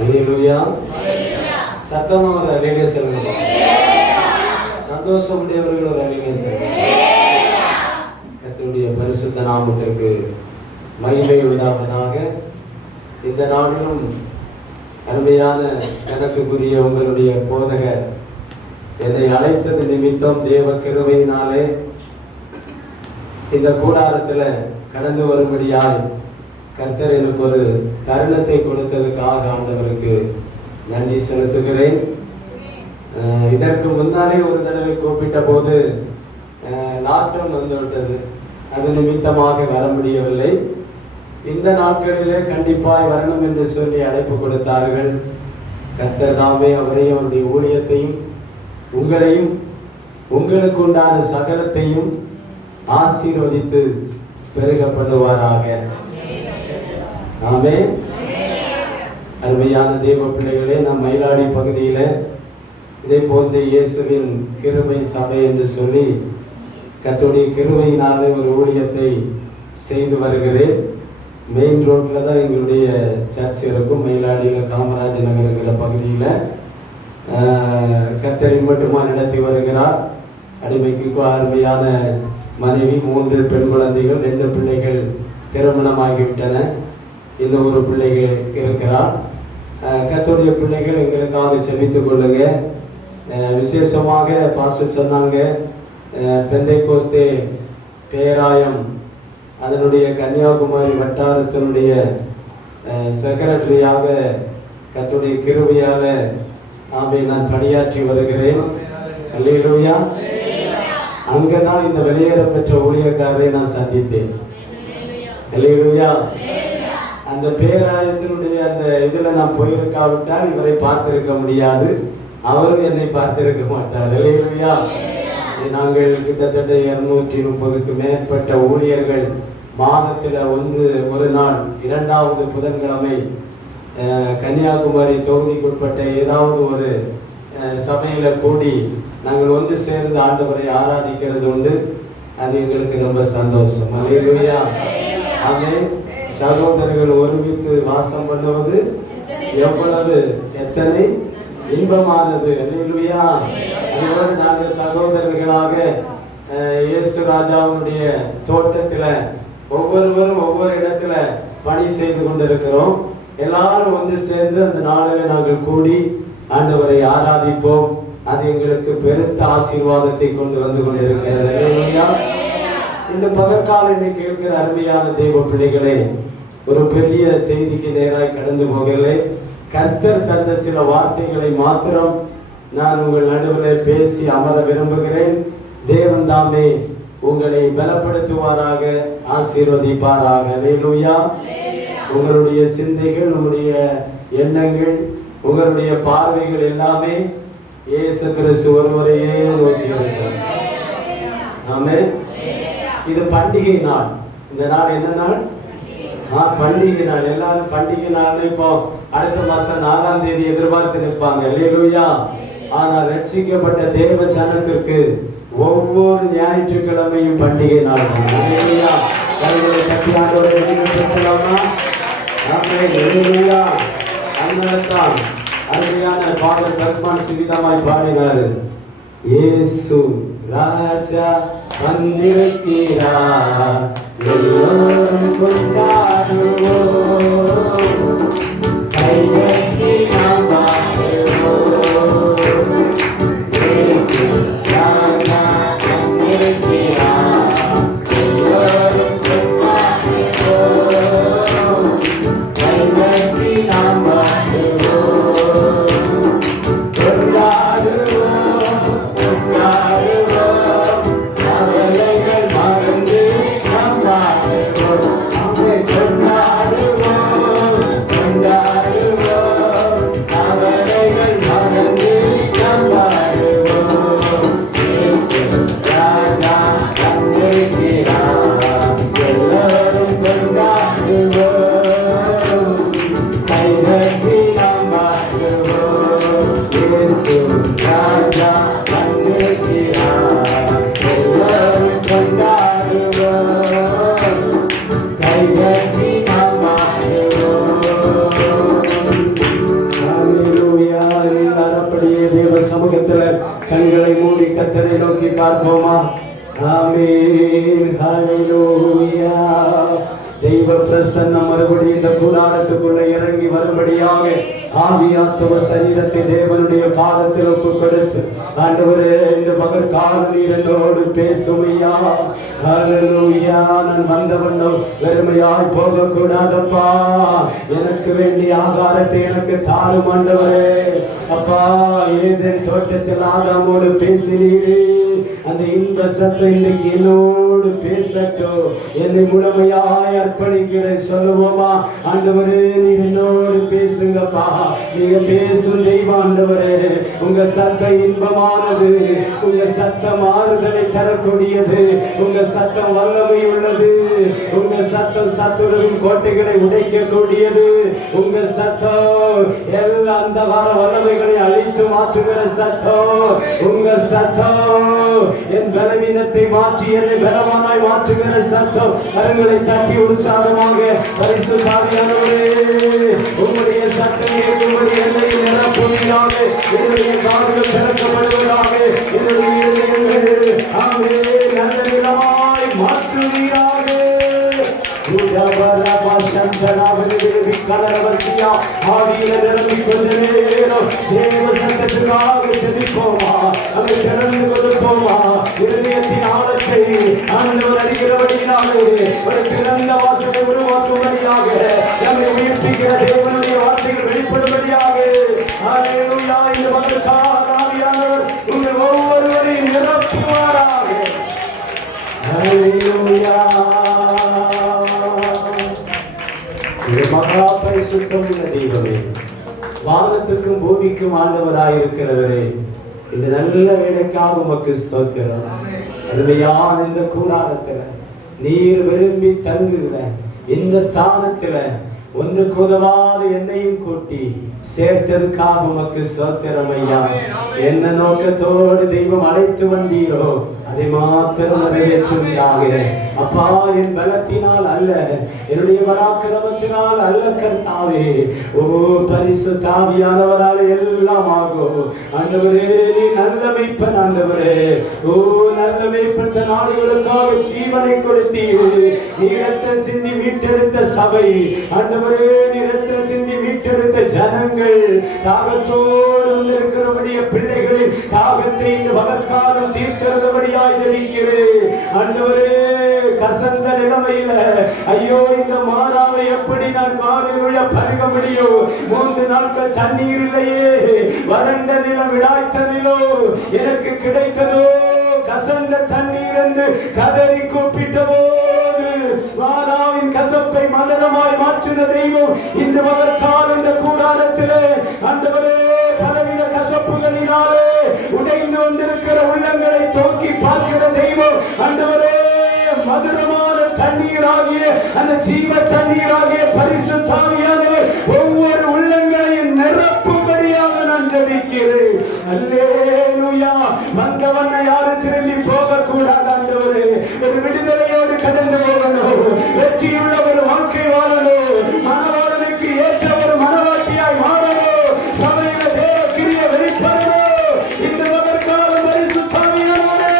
அல்லேலூயா. சத்தமா ஒரு அல்லேலூயா சொல்லுங்க. சந்தோஷம் உடையவர்கள் ஒரு அல்லேலூயா சொல்லுங்க. கர்த்தருடைய பரிசுத்த நாமத்திற்கு மகிமை உண்டாவதாக. இந்த நாளிலும் அருமையான கணக்குக்குரிய உங்களுடைய போதகர் என்னை அழைத்தது நிமித்தம் தேவ கிருபையினாலே இந்த கூடாரத்தில் கடந்து வரும்படியாய் கர்த்தர் எனக்கு ஒரு தருணத்தை கொடுத்ததுக்காக ஆண்டவருக்கு நன்றி செலுத்துகிறேன். இதற்கு முன்னாலே ஒரு தடவை கூப்பிட்ட போது லாக்டவுன் வந்துவிட்டது. அது நிமித்தமாக வர முடியவில்லை. இந்த நாட்களிலே கண்டிப்பாய் வரணும் என்று சொல்லி அழைப்பு கொடுத்தார்கள். கர்த்தர் தாமே அவரையும் அவருடைய ஊழியத்தையும் உங்களையும் உங்களுக்கு உண்டான சகலத்தையும் ஆசீர்வதித்து பெருக பண்ணுவாராக. ஆமென். அருமையான தேவ பிள்ளைகளே, நம் மயிலாடி பகுதியில இதே போன்ற இயேசுவின் கிருபை சபை என்று சொல்லி கர்த்தருடைய கிருபையினாலே ஒரு ஊழியத்தை செய்து வருகிறேன். மெயின் ரோட்ல தான் எங்களுடைய சர்ச் இருக்கும். மயிலாடியில் காமராஜ் நகருங்கிற பகுதியில் கர்த்தரை மட்டுமா நடத்தி வருகிறார். அடிமைக்கு அருமையான மனைவி, 3 பெண் குழந்தைகள், 2 பிள்ளைகள் திருமணமாகிவிட்டன. இன்னும் ஒரு பிள்ளைகள் இருக்கிறார். கர்த்தருடைய பிள்ளைகள் எங்களுக்காக செபித்துக் கொள்ளுங்க. விசேஷமாக பாஸ்டர் சொன்னாங்க, பெந்தைக்கோஸ்தே பேராயம் அதனுடைய கன்னியாகுமரி வட்டாரத்தினுடைய செக்ரட்டரியாக கர்த்தருடைய கிருபையால நான் பணியாற்றி வருகிறேன். அல்லேலூயா. அங்கதான் இந்த வெளியேற பெற்ற ஊழியக்காரரை நான் சந்தித்தேன். அல்லேலூயா. அந்த பேராயத்தினுடைய அந்த இதுல நான் போயிருக்காவிட்டால் இவரை பார்த்திருக்க முடியாது, அவரும் என்னை பார்த்திருக்க மாட்டார். அல்லேலூயா. நாங்கள் கிட்டத்தட்ட 230க்கு மேற்பட்ட ஊழியர்கள் மாதத்தில் ஒரு நாள் 2வது புதன்கிழமை கன்னியாகுமரி தொகுதிக்குட்பட்ட ஏதாவது ஒரு சபையில கூடி நாங்கள் ஒன்று சேர்ந்து ஆண்டவரை ஆராதிக்கிறது உண்டு. அது எங்களுக்கு ரொம்ப சந்தோஷம். அல்லேலூயா. ஆமென். சகோதரர்கள் ஒருமித்து வாசம் பண்ணுவது எத்தனை இன்பமானது. அல்லேலூயா. அதோடு நாங்கள் சகோதரர்களாக இயேசு ராஜாவுடைய தோட்டத்தில் ஒவ்வொருவரும் ஒவ்வொரு இடத்துல பணி செய்து கொண்டிருக்கிறோம். எல்லாரும் ஒன்று சேர்ந்து அந்த நாளில் நாங்கள் கூடி ஆண்டவரை ஆராதிப்போம். அது எங்களுக்கு பெருத்த ஆசீர்வாதத்தை கொண்டு வந்து கொண்டிருக்கிறது. அல்லேலூயா. இந்த பகற்காலை கேட்கிற அருமையான தெய்வ பிள்ளைகளே, ஒரு பெரிய செய்திக்கு நேராய் கடந்து போகலை. கர்த்தர் தந்த சில வார்த்தைகளை மாத்திரம் நான் உங்கள் நடுவில் பேசி அமர விரும்புகிறேன். தேவன் தாமே உங்களை பலப்படுத்துவாராக, ஆசீர்வதிப்பாராக. அல்லேலூயா. உங்களுடைய சிந்தைகள், உங்களுடைய எண்ணங்கள், உங்களுடைய பார்வைகள் எல்லாமே இயேசு கிறிஸ்து ஒருவரையே நோக்கி இருக்கிறது. ஆமென். இது பண்டிகை நாள். இந்த நாள் என்ன நாள்? பண்டிகை நாள். எல்லாரும் பண்டிகை நாள் இப்போ அடுத்த மாசம் 4ஆம் தேதி எதிர்பார்த்து நிற்பாங்க. அல்லேலூயா. ஆனால் ரட்சிக்கப்பட்ட தேவ ஜனத்திற்கு ஒவ்வொரு ஞாயிற்றுக்கிழமையும் பண்டிகை நாள். அல்லேலூயா. கைகளை தட்டி ஆண்டவரை பெற்றலாமா? ஆமென். அல்லேலூயா. அதனால்தான் அருமையான பாடல் பெர்மான் சிறிதமாய் பாடினார். இயேசு ராஜா வந்திருக்கிறார், எல்லோரும் கொண்டாடுவோம், கைகட்டி நாம் பாடுவோம். இயேசு ராஜா வந்திருக்கிறார், எல்லோரும் கொண்டாடுவோம், கைகட்டி நாம் பாடுவோம். கொண்டாடுவோம், கொண்டாடுவோம், கவலைகள் மறந்து நாம் பாடுவோம். கொண்டாடுவோம், கொண்டாடுவோம், மூடி கர்த்தரை நோக்கி பார்ப்போமா? ஆமென். ஹல்லேலூயா. தெய்வ பிரசன்னம் மறுபடியும் இந்த கூடாரத்துக்குள்ள இறங்கி வரும்படியாக ஆவியாத்துவ சரீரத்தை தேவனுடைய பாதத்தில் ஒப்பு கொடுத்து, ஆண்டவரே இந்த பகற்கால நீர் என்னோடு பேசுமையா. ஹல்லேலூயா. நான் வந்தவண்ணோ வெறுமையாய் போக கூடாதப்பா. எனக்கு வேண்டிய ஆகாரத்தை எனக்கு தாரும் ஆண்டவரே. அப்பா, ஏதேன் தோட்டத்தில் ஆதாமோடு பேசினீரே, அந்த இன்ப சத்தம் இன்னைக்கு என்னோடு பேசட்டும். என்னை முழுமையாய் அர்ப்பணிக்கிறேன் சொல்லுவோமா? ஆண்டவரே நீர் என்னோடு பேசுங்கப்பா. நீங்க பேசும் தெய்வம் ஆண்டவரே. உங்க சத்தம் இன்பமானது, உங்க சத்தம் ஆறுதலை தரக்கூடியது, உங்க சத்தம் வல்லமை உள்ளது, உங்க சத்தம் சத்துருவின் கோட்டைகளை உடைக்கக்கூடியது, உங்க சத்தம் எல்லா அந்தகார வல்லமைகளை அழித்து மாற்றுகிற சத்தம், உங்க சத்தம் என் பலவீனத்தை மாற்றி என்னை பலவானாய் மாற்றுகிற சத்தம். கரங்களை தட்டி உற்சாகமாக பரிசுத்த ஆவியானவரே, உம்முடைய சத்தம் கேட்கும்படி என்னை நிரப்புவீராக. என்னுடைய காதுகள் திறக்கப்படுவதாக. என்னுடைய இதயங்கள் ஆமென் நல்ல நிலமாய் மாற்றுவீராக. ஆவியில நிரம்பி கொஞ்ச நேரம் தேவ சத்தத்துக்காக செபிப்போமா? அங்கு திறந்து கொடுப்போமா? இருதயத்தின் ஆழத்தை ஆண்டவர் அறிகிறபடியாலே ஒரு திறந்த வாசலை உருவாக்கும்படியாக நம்மை உயிர்ப்பிக்கிற தேவனுடைய வார்த்தைகள் வெளிப்படும்படியாக ஹல்லேலூயா. இந்த மக்களுக்காக ஆவியானவர் உங்கள் ஒவ்வொருவரையும் நிரப்புவாராக. ஹல்லேலூயா. மகா பரிசுத்தம் உள்ள தெய்வமே, வானத்துக்கும் பூமிக்கும் ஆண்டவராயிருக்கிறவரே, இந்த நல்ல வேலைக்காக உமக்கு ஸ்தோத்திரம். அருமையான இந்த கூடாரத்துல நீர் விரும்பி தங்குகிற இந்த ஸ்தானத்துல ஒன்றுக்கு உதவாத என்னையும் கூட்டி சேர்த்ததுக்காக உமக்கு ஸ்தோத்திரம் ஐயா. என்ன நோக்கத்தோடு தெய்வம் அழைத்து வந்தீரோ அதை மாத்திரம் நிறைவேற்றுவீராக. அப்பா, என் பலத்தினால் அல்ல, என்னுடைய பராக்கிரமத்தினால் அல்ல கர்த்தாவே. ஓ பரிசுத்த ஆவியானவரால் எல்லாம் ஆகும் ஆண்டவரே. நீ நல்ல மேய்ப்பன் ஆண்டவரே. ஓ நல்ல மேய்ப்பட்ட நாடுகளுக்காக ஜீவனை கொடுத்தீர். நீ இரத்த சிந்தி மீட்டெடுத்த சபை ஆண்டவரே, நீ இரத்த சிந்தி மீட்டெடுத்த ஜனங்கள் தாகத்தோடு வந்திருக்கிறபடிய பிள்ளைகளின் தாகத்தை இந்த பகற்காலம் தீர்க்கிறபடியாய் ஜெபிக்கிறேன் ஆண்டவரே. கசந்த நிலைமையில ஐயோ இந்த மாறாவை எப்படி நான் காலையில பருக முடியும்? 3 நாட்கள் தண்ணீர் இல்லையே, வறண்ட நிலம் விடாய்த்த நிலம் எனக்கு கிடைத்ததோ, கசந்த தண்ணீர் என்று கதறி கூப்பிட்டபோது மாறாவின் கசப்பை மலரமாய் மாற்றின தெய்வம் இந்த மகற்கால இந்த கூடாரத்திலே ஆண்டவரே, பலவித கசப்புகளினாலே உடைந்து வந்திருக்கிற உள்ளங்களை தோக்கி பார்க்கிற தெய்வம் ஆண்டவரே, மதுரமான தண்ணீராகிய அந்த ஜீவ தண்ணீராகிய பரிசுத்த ஆவியானவர் ஒவ்வொரு உள்ளங்களையும் நிரப்பும்படியாக நான் ஜெபிக்கிறேன். அல்லேலூயா. வந்தவண்ண யாரும் திரும்பி போக கூடாது ஆண்டவரே. ஒரு விடுதலையோடு கடந்து போகணும், வெற்றியுள்ள ஒரு வாழ்க்கை வாழணும், மனவாளனுக்கு ஏற்ற ஒரு மனவாட்டியாய் மாறணும், சபையில தேவ கிரிய வெளிப்படணும். இந்த மகற்காலம் பரிசுத்த ஆவியானவரே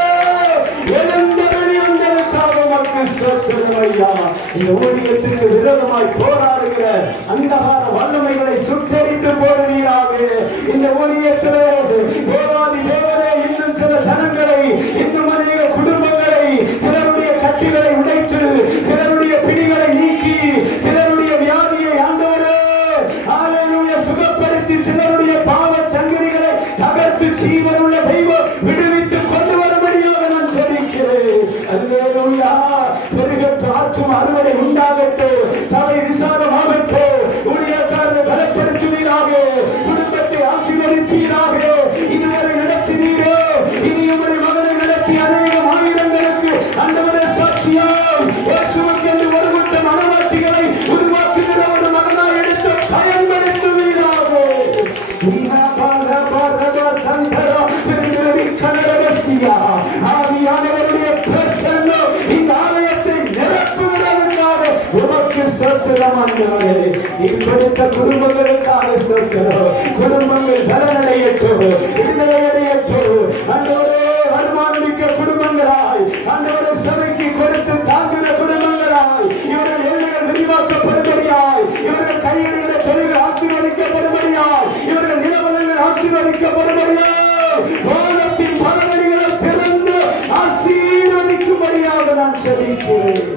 எழுந்தருளி வந்ததற்காக உமக்கு ஸ்தோத்திரம் ஐயா. இந்த ஊழியத்துக்கு விரோதமாய் போராடுகிற அந்தகார வல்லமைகளை சுட்டெரித்து போடுவீராக. இந்த ஊழியத்திலே போராடி தேவனே, இன்னும் சில ஜனங்களை, இன்னும் அநேக குடும்பங்களை, சிலருடைய கட்டிகளை உடைத்து, சிலருடைய பிடிகளை நீக்கி, சிலருடைய வியாதியை ஆண்டவரே ஹல்லேலூயா சுகப்படுத்தி, சிலருடைய பாவ சங்கிலிகளை தகர்த்து ஜீவனுள்ள தெய்வம் விடுவித்து கொண்டு வரும்படியாக நான் ஜெபிக்கிறேன். அல்லேலூயா. பெருகட்டும், ஆற்றும் அறுவடை உண்டாகட்டும், சபை விசாலமாகட்டும், ஊழியக்காரரை பலப்படுத்துவீராக, குடும்பத்தை ஆசீர்வதிப்பீராக. இதுவரை நடத்தினீரோ, இனி உம்முடைய மகனை நடத்தி அநேகம் ஆயிரங்களுக்கு ஆண்டவரே சாட்சியாய் இயேசுவுக்கு என்று ஒரு கூட்டம் மனவாட்டிகளை உருவாக்குகிற ஒரு மகனாய் எடுத்து பயன்படுத்துவீராக. ஆவியானவருடைய பிரசன்னம் இந்த ஆலயத்தை நிரப்புவதற்காக உமக்கு ஸ்தோத்திரம் ஆண்டவரே. நீர் கொடுத்த குடும்பங்களுக்காக ஸ்தோத்திரம். குடும்பங்கள் பலனடையட்டும், விடுதலை அடையட்டும் ஆண்டவரே. செபிக்கிறேன்.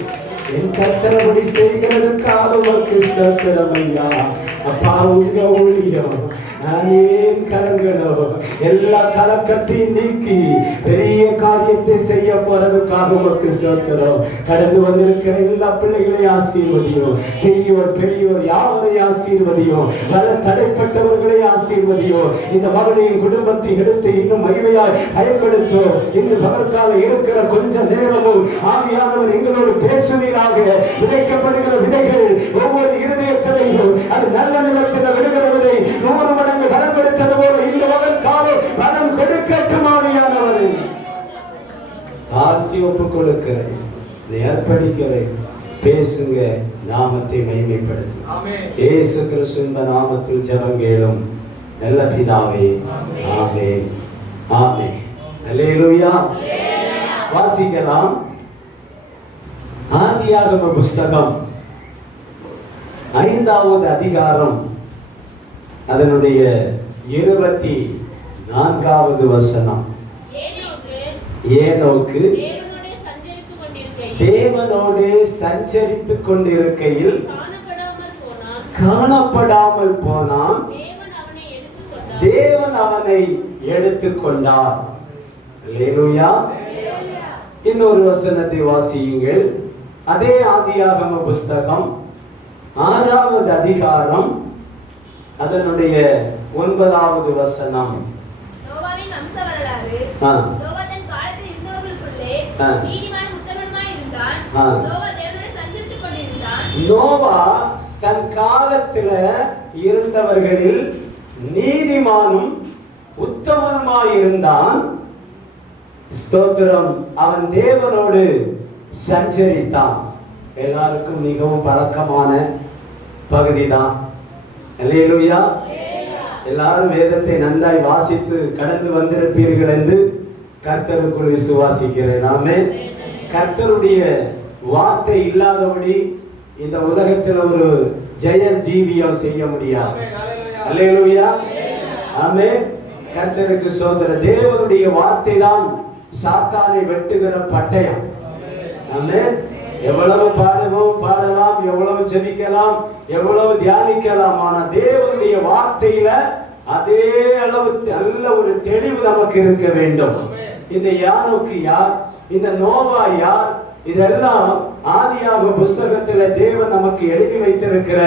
என் கர்த்தரபடி செய்கிறதுக்காக உமக்கு ஸ்தோத்திரம் ஐயா. அப்பா, உங்க ஊழியம் அநேக கரங்களோ எல்லா கலக்கத்தையும் நீக்கி பெரிய காரியத்தை செய்ய போறதுக்காக உமக்கு ஸ்தோத்திரம். கடந்து வந்திருக்கிற எல்லா பிள்ளைகளையும் ஆசீர்வதியும், சிறியோர் பெரியோர் யாவரையும் ஆசீர்வதியும், வர தடைப்பட்டவர்களை ஆசீர்வதியும். இந்த மகளையும் குடும்பத்தை எடுத்து இன்னும் மகிமையாய் பயன்படுத்தும். இந்த பகற்கால இருக்கிற கொஞ்ச நேரமும் ஆவியானவர் எங்களோடு பேசுவீராக. விதைக்கப்படுகிற விதைகள் ஒவ்வொரு இருதயத்திலையும் அது நல்ல நிலத்தில் விடுகிறவரை 100 மடங்கு பலம் கொடுத்தது போல இந்த பகற்காலம் பலம் கொடுக்கட்டும். ஆவியானவரை ஆர்த்தி ஒப்புக் கொடுக்கிறேன், ஏற்படுகிறேன். பேசுங்க, நாமத்தை மகிமைப்படுத்தும். இயேசு கிறிஸ்துவின் நாமத்தில் ஜெபம் கேளும் நல்ல பிதாவே. ஆமென், ஆமென், அல்லேலூயா. வாசிக்கலாம். ஆதியாகம புஸ்தகம் 5வது அதிகாரம் அதனுடைய 24வது வசனம். ஏனோக்கு தேவனோடு சஞ்சரித்துக் கொண்டிருக்கையில் காணப்படாமல் போனான். தேவன் அவனை எடுத்துக்கொண்டார். அல்லேலூயா. இன்னொரு வசனத்தை வாசியுங்கள். அதே ஆதியாகம புஸ்தகம் 6வது அதிகாரம் அதனுடைய 9வது வசனம். நோவாவின் வம்ச வரலாறு. நோவா தன் காலத்தில் இருந்தவர்களுக்குள்ளே நீதிமானும் உத்தமனுமாய் இருந்தான். நோவா தேவனோடு சஞ்சரித்துக் கொண்டிருந்தான். நோவா தன் காலத்தில் இருந்தவர்களில் நீதிமானும் உத்தமனுமாய் இருந்தான். ஸ்தோத்திரம். அவன் தேவனோடு சஞ்சரித்தான். எல்லாருக்கும் மிகவும் பழக்கமான பகுதிதான். அல்லேலூயா. எல்லாரும் வேதத்தை நன்றாய் வாசித்து கடந்து வந்திருப்பீர்கள் என்று கர்த்தருக்குள் விசுவாசிக்கிறேன். ஆமென். கர்த்தருடைய வார்த்தை இல்லாதபடி இந்த உலகத்தில் ஒரு ஜெய ஜீவியம் செய்ய முடியாது. அல்லேலூயா. ஆமென். கர்த்தருக்கு ஸ்தோத்திரம். தேவனுடைய வார்த்தை தான் சாத்தானை வெட்டுகிற பட்டயம். ஆமென். எவ்வளவு பாடுவோம், பாடலாம், எவ்வளவு ஜெபிக்கலாம், எவ்வளவு தியானிக்கலாம், ஆனா தேவனுடைய வார்த்தையில அதே அளவு நல்ல ஒரு தெளிவு நமக்கு இருக்க வேண்டும். இந்த யானோக்கு யார், இந்த நோவா யார், இதெல்லாம் ஆதியாக புஸ்தகத்துல தேவன் நமக்கு எழுதி வைத்திருக்கிற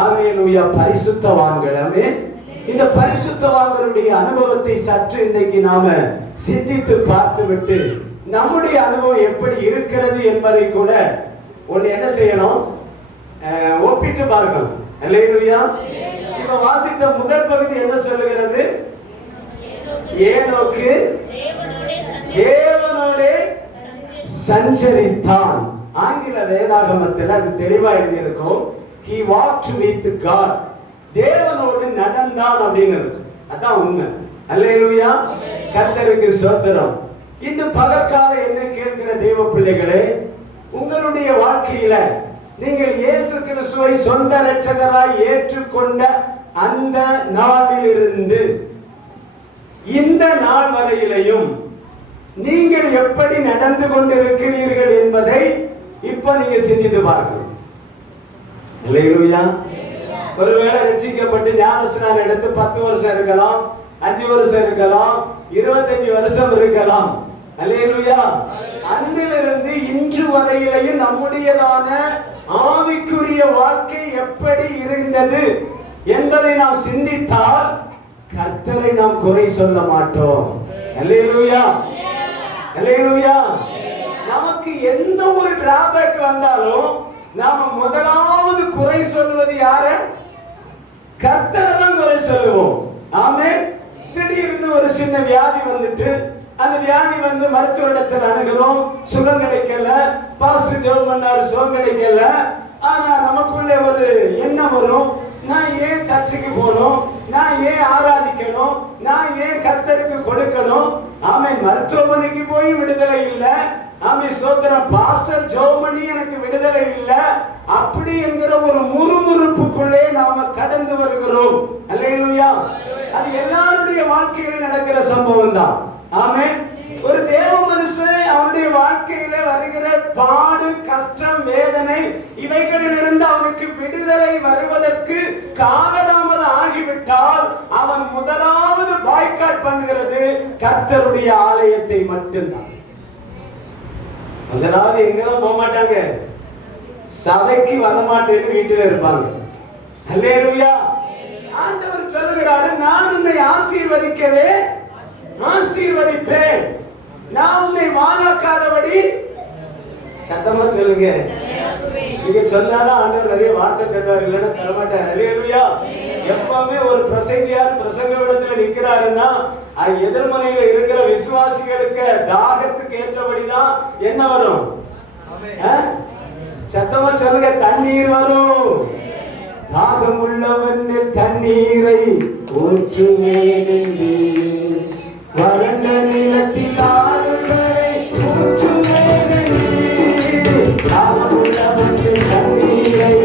ஆமெலூயா பரிசுத்தவான்கள். ஆமென். இந்த பரிசுத்தவான்களுடைய அனுபவத்தை சற்று இன்னைக்கு நாம சிந்தித்து பார்த்துவிட்டு நம்முடைய அனுபவம் எப்படி இருக்கிறது என்பதை கூட ஒன்று என்ன செய்யணும், ஒப்பிட்டு பார்க்கணும். அல்லேலூயா. இப்ப வாசித்த முதல் பகுதி என்ன சொல்லுகிறது? ஏனோக்கு தேவனோடு சஞ்சரித்தான். ஆங்கில வேதாகமத்தில் அது தெளிவா எழுதியிருக்கும். He walked with God. தேவனோடு நடந்தான் அப்படின்னு இருக்கு. அதான் உண்மை. அல்லேலூயா. கர்த்தருக்கு ஸ்தோத்திரம். இந்த பகற்கால என்ன கேட்கிற தேவ பிள்ளைகளே, உங்களுடைய வாழ்க்கையில நீங்கள் இயேசு கிறிஸ்துவை சொந்த இரட்சகராய் ஏற்றுக்கொண்ட அந்த நாளிலிருந்து இந்த நாள் வரையிலையும் நீங்கள் எப்படி நடந்து கொண்டிருக்கிறீர்கள் என்பதை இப்ப நீங்க சிந்தித்து பார்க்கணும். அல்லேலூயா. ஒருவேளை ரட்சிக்கப்பட்டு ஞானஸ்நானம் எடுத்து 10 வருஷம் இருக்கலாம், 5 வருஷம் இருக்கலாம், 25 வருஷம் இருக்கலாம். அல்லேலூயா. அன்றிலிருந்து இன்று வரையிலையும் நம்முடையதான ஆவிக்குரிய வாழ்க்கை எப்படி இருந்தது என்பதை நாம் சிந்தித்தால் கர்த்தரை நாம் குறை சொல்ல மாட்டோம். அல்லேலூயா. அல்லேலூயா. நமக்கு எந்த ஒரு டிராபேக் வந்தாலும் நாம முதலாவது குறை சொல்வது யாரு? கர்த்தரை தான் குறை சொல்லுவோம். ஆமென். திடீர்னு ஒரு சின்ன வியாதி வந்துட்டு அந்த வியாதி வந்து மருத்துவரிடத்தில் அணுகிறோம், சுகம் கிடைக்கல, பாஸ்டர் ஜெபம் பண்ணாரு, சுகம் கிடைக்கல. ஆனா நமக்குள்ளே ஒரு எண்ணம் வரும், நான் ஏன் சர்ச்சுக்கு போகணும், நான் ஏன் ஆராதிக்கணும், நான் ஏன் கர்த்தருக்கு கொடுக்கணும். ஆமென். மருத்துவமனைக்கு போய் விடுதலை இல்லை. ஆமென். சோதரம். பாஸ்டர் ஜெபம் பண்ணி எனக்கு விடுதலை இல்லை. அப்படி என்கிற ஒரு முறுமுறுப்புக்குள்ளே நாம கடந்து வருகிறோம். அல்லேலூயா. அது எல்லாருடைய வாழ்க்கையில நடக்கிற சம்பவம் தான். ஆமென். ஒரு தேவ மனுஷன் அவனுடைய வாழ்க்கையில வருகிற வேதனை, இவைகளிலிருந்து அவனுக்கு விடுதலை வருவதற்கு காலதாமதம் ஆகிவிட்டால் அவன் முதலாவது பாய்காட் பண்ணுகிறது கர்த்தருடைய ஆலயத்தை மட்டும்தான். முதலாவது எங்கதான் போக மாட்டாங்க, சபைக்கு வரமாட்டேன்னு வீட்டில் இருப்பாங்க. அல்லேலூயா. ஆண்டவர் சொல்லுகிறாரு, நான் உன்னை ஆசீர்வதிக்கவே ஆசீர்வதிப்பேன், நான் உன்னை வானாக்காதபடி. சத்தமா சொல்லுங்க. நீங்க சொன்னாலும் ஆண்டவர் நிறைய வார்த்தை தருவார், இல்லைன்னா தரமாட்டார். அல்லேலூயா. எப்பவுமே ஒரு பிரசங்கியார் பிரசங்க இடத்துல நிக்கிறாருன்னா அது எதிர்மறையில இருக்கிற விசுவாசிகளுக்கு தாகத்துக்கு ஏற்றபடிதான் என்ன வரும்? சத்தமா சொல்லுங்க. தண்ணீர் வரும். தாகம் உள்ளவன் தண்ணீரை ஊற்றுவேன், வறண்ட நிலத்தில் ஆறுகளை ஊற்றுவேன், தாகம் உள்ளவன் தண்ணீரை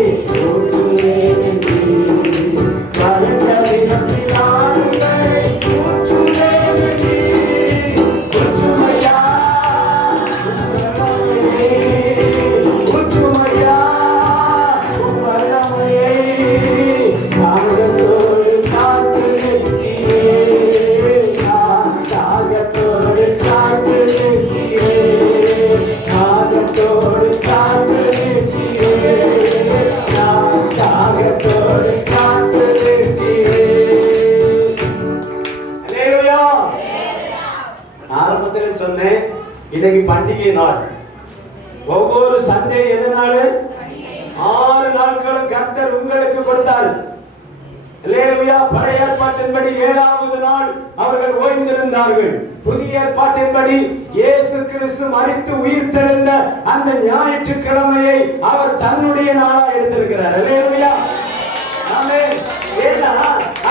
ஊற்றுவேன், வறண்ட நிலத்தில் ஆறுகளை ஊற்றுவேன். ஊற்றுமையா ஊற்றுமையா வல்லமையை தாகத்தோடு காத்து நிற்கிறேன், தாகத்தோடு காத்து நிற்கிறேன், தாகத்தோடு காத்து நிற்கிறேன், தாகத்தோடு காத்து நிற்கிறேன். அல்லேலூயா. ஆரம்பத்தில் சொன்னேன், இன்னைக்கு பண்டிகை நாள். ஒவ்வொரு சண்டே என்ன நாள்? 6 நாட்களும் கர்த்தர் உங்களுக்கு கொடுத்தார். அல்லேலூயா. பழைய ஏற்பாட்டின்படி 7வது நாள் அவர்கள் ஓய்ந்திருந்தார்கள். புதிய ஏற்பாட்டின்படி இயேசு கிறிஸ்து மரித்து உயிர்த்தெழுந்த அந்த ஞாயிற்றுக்கிழமையை அவர் தன்னுடைய நாளா எடுத்திருக்கிறார். அல்லேலூயா. ஆமென். ஏன்னா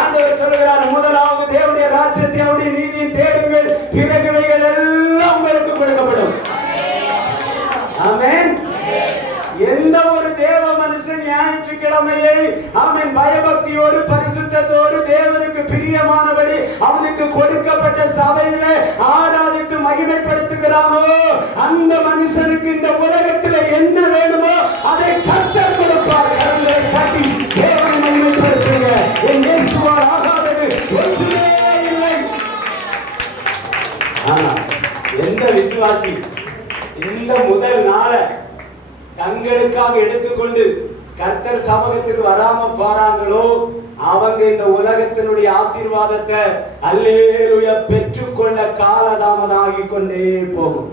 ஆண்டவர் சொல்கிறார், முதலாவது தேவனுடைய ராஜ்யத்தை அவருடைய நீதியை தேடுங்கள், பிறகுவைகள் எல்லாம் உங்களுக்கு கொடுக்கப்படும். ஆமென். எந்த ஒரு தேவ மனுஷன் ஞாயிற்றுக்கிழமையை அவன் பயபக்தியோடு பரிசுத்தத்தோடு தேவனுக்கு பிரியமானபடி அவனுக்கு கொடுக்கப்பட்ட சபையில ஆராதித்து மகிமைப்படுத்துகிறானோ அந்த மனுஷனுக்கு இந்த உலகத்தில் என்ன வேணுமோ அதை கர்த்தர் கொடுப்பார். கரங்களை தட்டி தேவனை மகிமைப்படுத்துங்க. என் இயேசுவால் ஆகாதது ஒன்றுமே இல்லை. ஆனா எந்த விசுவாசி இந்த முதல் நாளை தங்களுக்காக எடுத்துக்கொண்டு கர்த்தர் சமூகத்துக்கு வராம போறாங்களோ அவங்க இந்த உலகத்தினுடைய ஆசீர்வாதத்தை அல்லேலூயா பெற்றுக்கொள்ள காலதாமதம் ஆகிக் கொண்டே போகும்.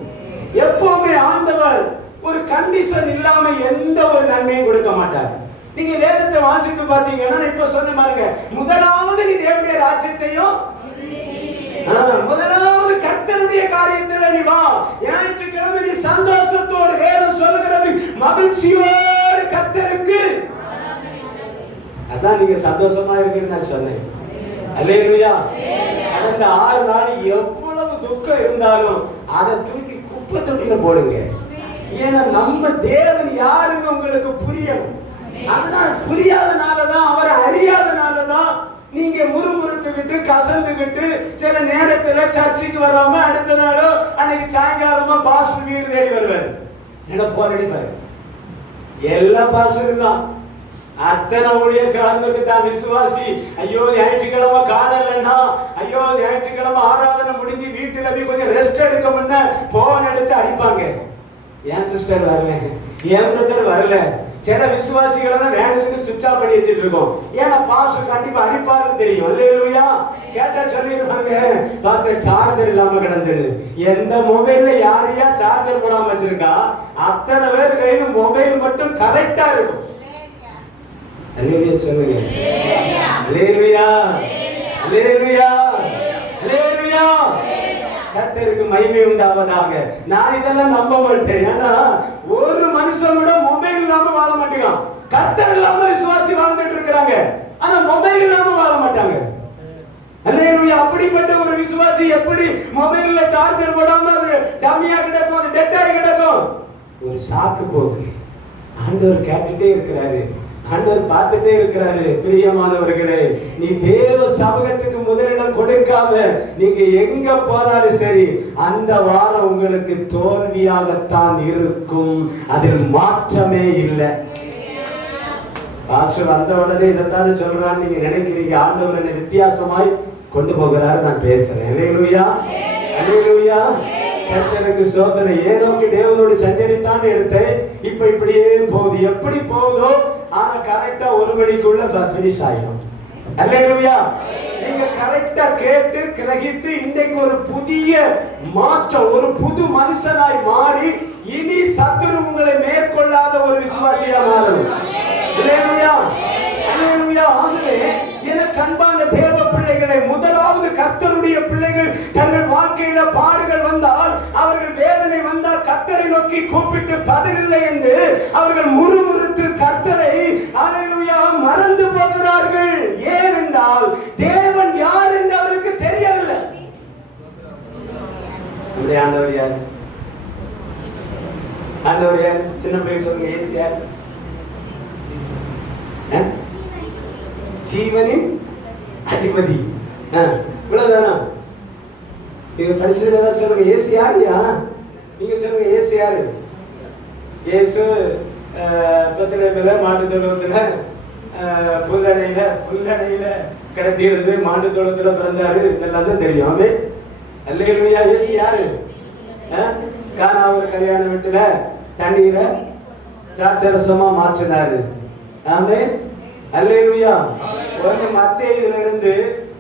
எப்பவுமே ஆண்டவர் ஒரு கண்டிஷன் இல்லாம எந்த ஒரு நன்மையும் கொடுக்க மாட்டார். நீங்க வேதத்தை வாசித்து பாத்தீங்கன்னா இப்ப சொன்ன பாருங்க, முதலாவது நீ தேவனுடைய ராஜ்யத்தையும் முதலாவது கர்த்தருடைய காரியத்தில் நீ வா. ஞாயிற்றுக்கிழமை நீ சந்தோஷத்தோடு, வேதம் சொல்லுகிறது மகிழ்ச்சியோடு கர்த்தருக்கு. அதான் நீங்க சந்தோஷமா இருக்குன்னு நான் சொன்னேன். அல்லேலூயா. கடந்த 6 நாள் எவ்வளவு துக்கம் இருந்தாலும் அதை தூக்கி குப்பை தொட்டில போடுங்க. ஏன்னா நம்ம தேவன் யாருன்னு உங்களுக்கு புரியணும். அதுதான் புரியாதனாலதான், அவரை அறியாதனாலதான் நீங்க முறுமுறுத்துக்கிட்டு கசந்துக்கிட்டு சில நேரத்துல சர்ச்சுக்கு வராம அடுத்த நாளோ அன்னைக்கு சாயங்காலமா பாஸ்டர் வீடு தேடி வருவாரு. என்ன போன் அடிப்பாரு. எல்லா பாஸ்டரும் தான் அத்தனை ஊழியக்காரனுக்கு தான் விசுவாசி. ஐயோ ஞாயிற்றுக்கிழமை காணலன்னா, ஐயோ ஞாயிற்றுக்கிழமை ஆராதனை முடிஞ்சு வீட்டுல போய் கொஞ்சம் ரெஸ்ட் எடுக்க முன்ன போன் எடுத்து அடிப்பாங்க. ஏன் சிஸ்டர் வரல, ஏன் பிரதர் வரல. சில விசுவாசிகளை தான் வேணும்னு சுவிட்ச் ஆஃப் பண்ணி வச்சிட்டு இருக்கோம். ஏன்னா பாஸ்டர் கண்டிப்பா அடிப்பாருன்னு தெரியும். அல்லேலூயா. கேட்டா சொல்லிருப்பாங்க, பாஸ்டர் சார்ஜர் இல்லாம கிடந்துன்னு. எந்த மொபைல்ல யாரையா சார்ஜர் போடாம வச்சிருக்கா அத்தனை பேர் கையில மொபைல் மட்டும் கரெக்டா இருக்கும். அல்லேலூயா சொல்லுங்க. அல்லேலூயா. அல்லேலூயா. அல்லேலூயா. கர்த்தருக்கு மகிமை உண்டாவதாக. நான் இதெல்லாம் நம்ப மாட்டேன். ஏன்னா ஒரு மனுஷன் கூட மொபைல் இல்லாம வாழ மாட்டேங்கான். கர்த்தர் இல்லாம விசுவாசி வாழ்ந்துட்டு இருக்கிறாங்க, ஆனா மொபைல் இல்லாம வாழ மாட்டாங்க. அல்லேலூயா. அப்படிப்பட்ட ஒரு விசுவாசி எப்படி மொபைல்ல சார்ஜர் போடாம அது டம்மியா கிடக்கும், அது டெட் ஆகி கிடக்கும்? ஒரு சாக்கு போக்கு ஆண்டவர் கேட்டுட்டே இருக்கிறாரு. ஆண்டவர் பார்த்துட்டே இருக்கிறாரு. பிரியமானவர்களே, நீ தேவ சமூகத்துக்கு முதலிடம் கொடுக்காம நீங்க எங்க போனாலும் சரி, அந்த வாரம் உங்களுக்கு தோல்வியாகத்தான் இருக்கும். அதில் மாற்றமே இல்லை. பாஸ்டர் வந்த உடனே இதைத்தான் சொல்றான்னு நீங்க நினைக்கிறீங்க. ஆண்டவர் என்னை வித்தியாசமாய் கொண்டு போகிறாரு. நான் பேசுறேன். அல்லேலூயா, அல்லேலூயா. கர்த்தருக்கு சோதனை. ஏனோக்கு தேவனோடு சஞ்சரித்தான் எடுத்தேன். இப்ப இப்படியே போகுது. எப்படி போகுதோ ஆனா கரெக்டா 1 மணிக்குள்ள பினிஷ் ஆயிடும். அல்லேலூயா. நீங்க கரெக்டா கேட்டு கிரகித்து இன்னைக்கு ஒரு புதிய மாற்றம், ஒரு புது மனுஷனாய் மாறி இனி சத்துரு உங்களை மேற்கொள்ளாத ஒரு விசுவாசியா மாறும். அல்லேலூயா, அல்லேலூயா. ஆகவே எனக்கு அன்பான தேவ பிள்ளைகளை, முதலாவது கர்த்தருடைய பிள்ளைகள் தங்கள் வாழ்க்கையில பாடுகள் வந்தால், அவர்கள் வேதனை வந்தால் கர்த்தரை நோக்கி கூப்பிட்டு பதிலில்லை என்று அவர்கள் முறுமுறுத்து கர்த்தரை அல்லேலூயா மறந்து போகிறார்கள். ஏனென்றால் தேவன் யார் என்று அவருக்கு தெரியவில்லை. நம்முடைய ஆண்டவர் யார்? ஆண்டவர் யார்? சின்ன பிள்ளைங்க சொல்லுங்க. இயேசு யார்? ஜீவனின் அதிபதி. இவ்வளவுதானா? நீங்க படிச்சதுல சொல்லுங்க. இயேசு யாருயா? நீங்க சொல்லுங்க. இயேசு யாரு? இயேசு பெத்லகேமில மாட்டு தொழுவத்துல புல்லணையில கிடத்தியிருந்து மாட்டு தொழுவத்துல பிறந்தாரு. இதெல்லாம் தான் தெரியும். ஆமென், அல்லேலூயா. இயேசு யாரு? கானா ஒரு கல்யாண வீட்டுல தண்ணீரை திராட்சரசமா மாற்றினாரு. ஆமென், அல்லேலூயா. ஒரு மத்தேயுல இருந்து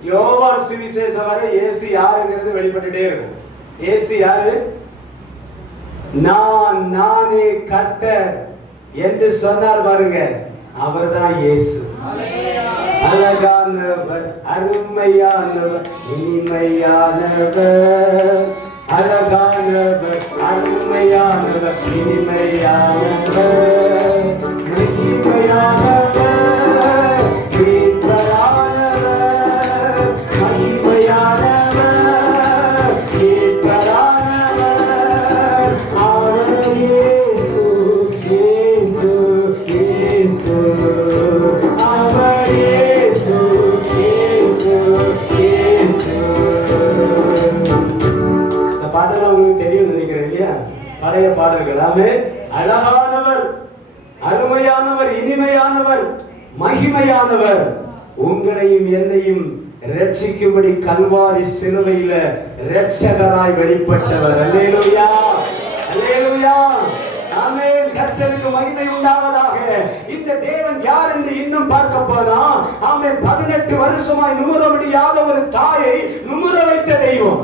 யோவான் சுவிசேஷம் வரை இயேசு யாருங்கிறது வெளிப்பட்டுட்டே இருக்கும். இயேசு யாரு? நானே கர்த்தர் என்று சொன்னார் பாருங்க, அவர்தான் இயேசு. அழகானவர், அருமையானவர், இனிமையானவர். அழகானவர், அருமையானவர், இனிமையானவர், மகிமையானவர், மீட்பரானவர், மகிமையானவர், மீட்பரானவர். அவர் இயேசு, இயேசு, இயேசு. அவர் இயேசு, இயேசு, இயேசு. பாடலாம் உங்களுக்கு தெரியும் நினைக்கிறேன் இல்லையா? பழைய பாடல்கள். ஆமென். அழகானவர், அருமையானவர், இனிமையானவர், மகிமையானவர், உங்களையும் என்னையும் ரட்சிக்கும்படி கல்வாரி சிலுவையில ரட்சகராய் வெளிப்பட்டவர். அல்லேலூயா, அல்லேலூயா. ஆமென். கர்த்தருக்கு மகிமை உண்டாவதாக. இந்த தேவன் யார் என்று இன்னும் பார்க்க போனா, ஆமென், 18 வருஷமாய் நிமிர முடியாத ஒரு தாயை நிமிர வைத்த தெய்வம்.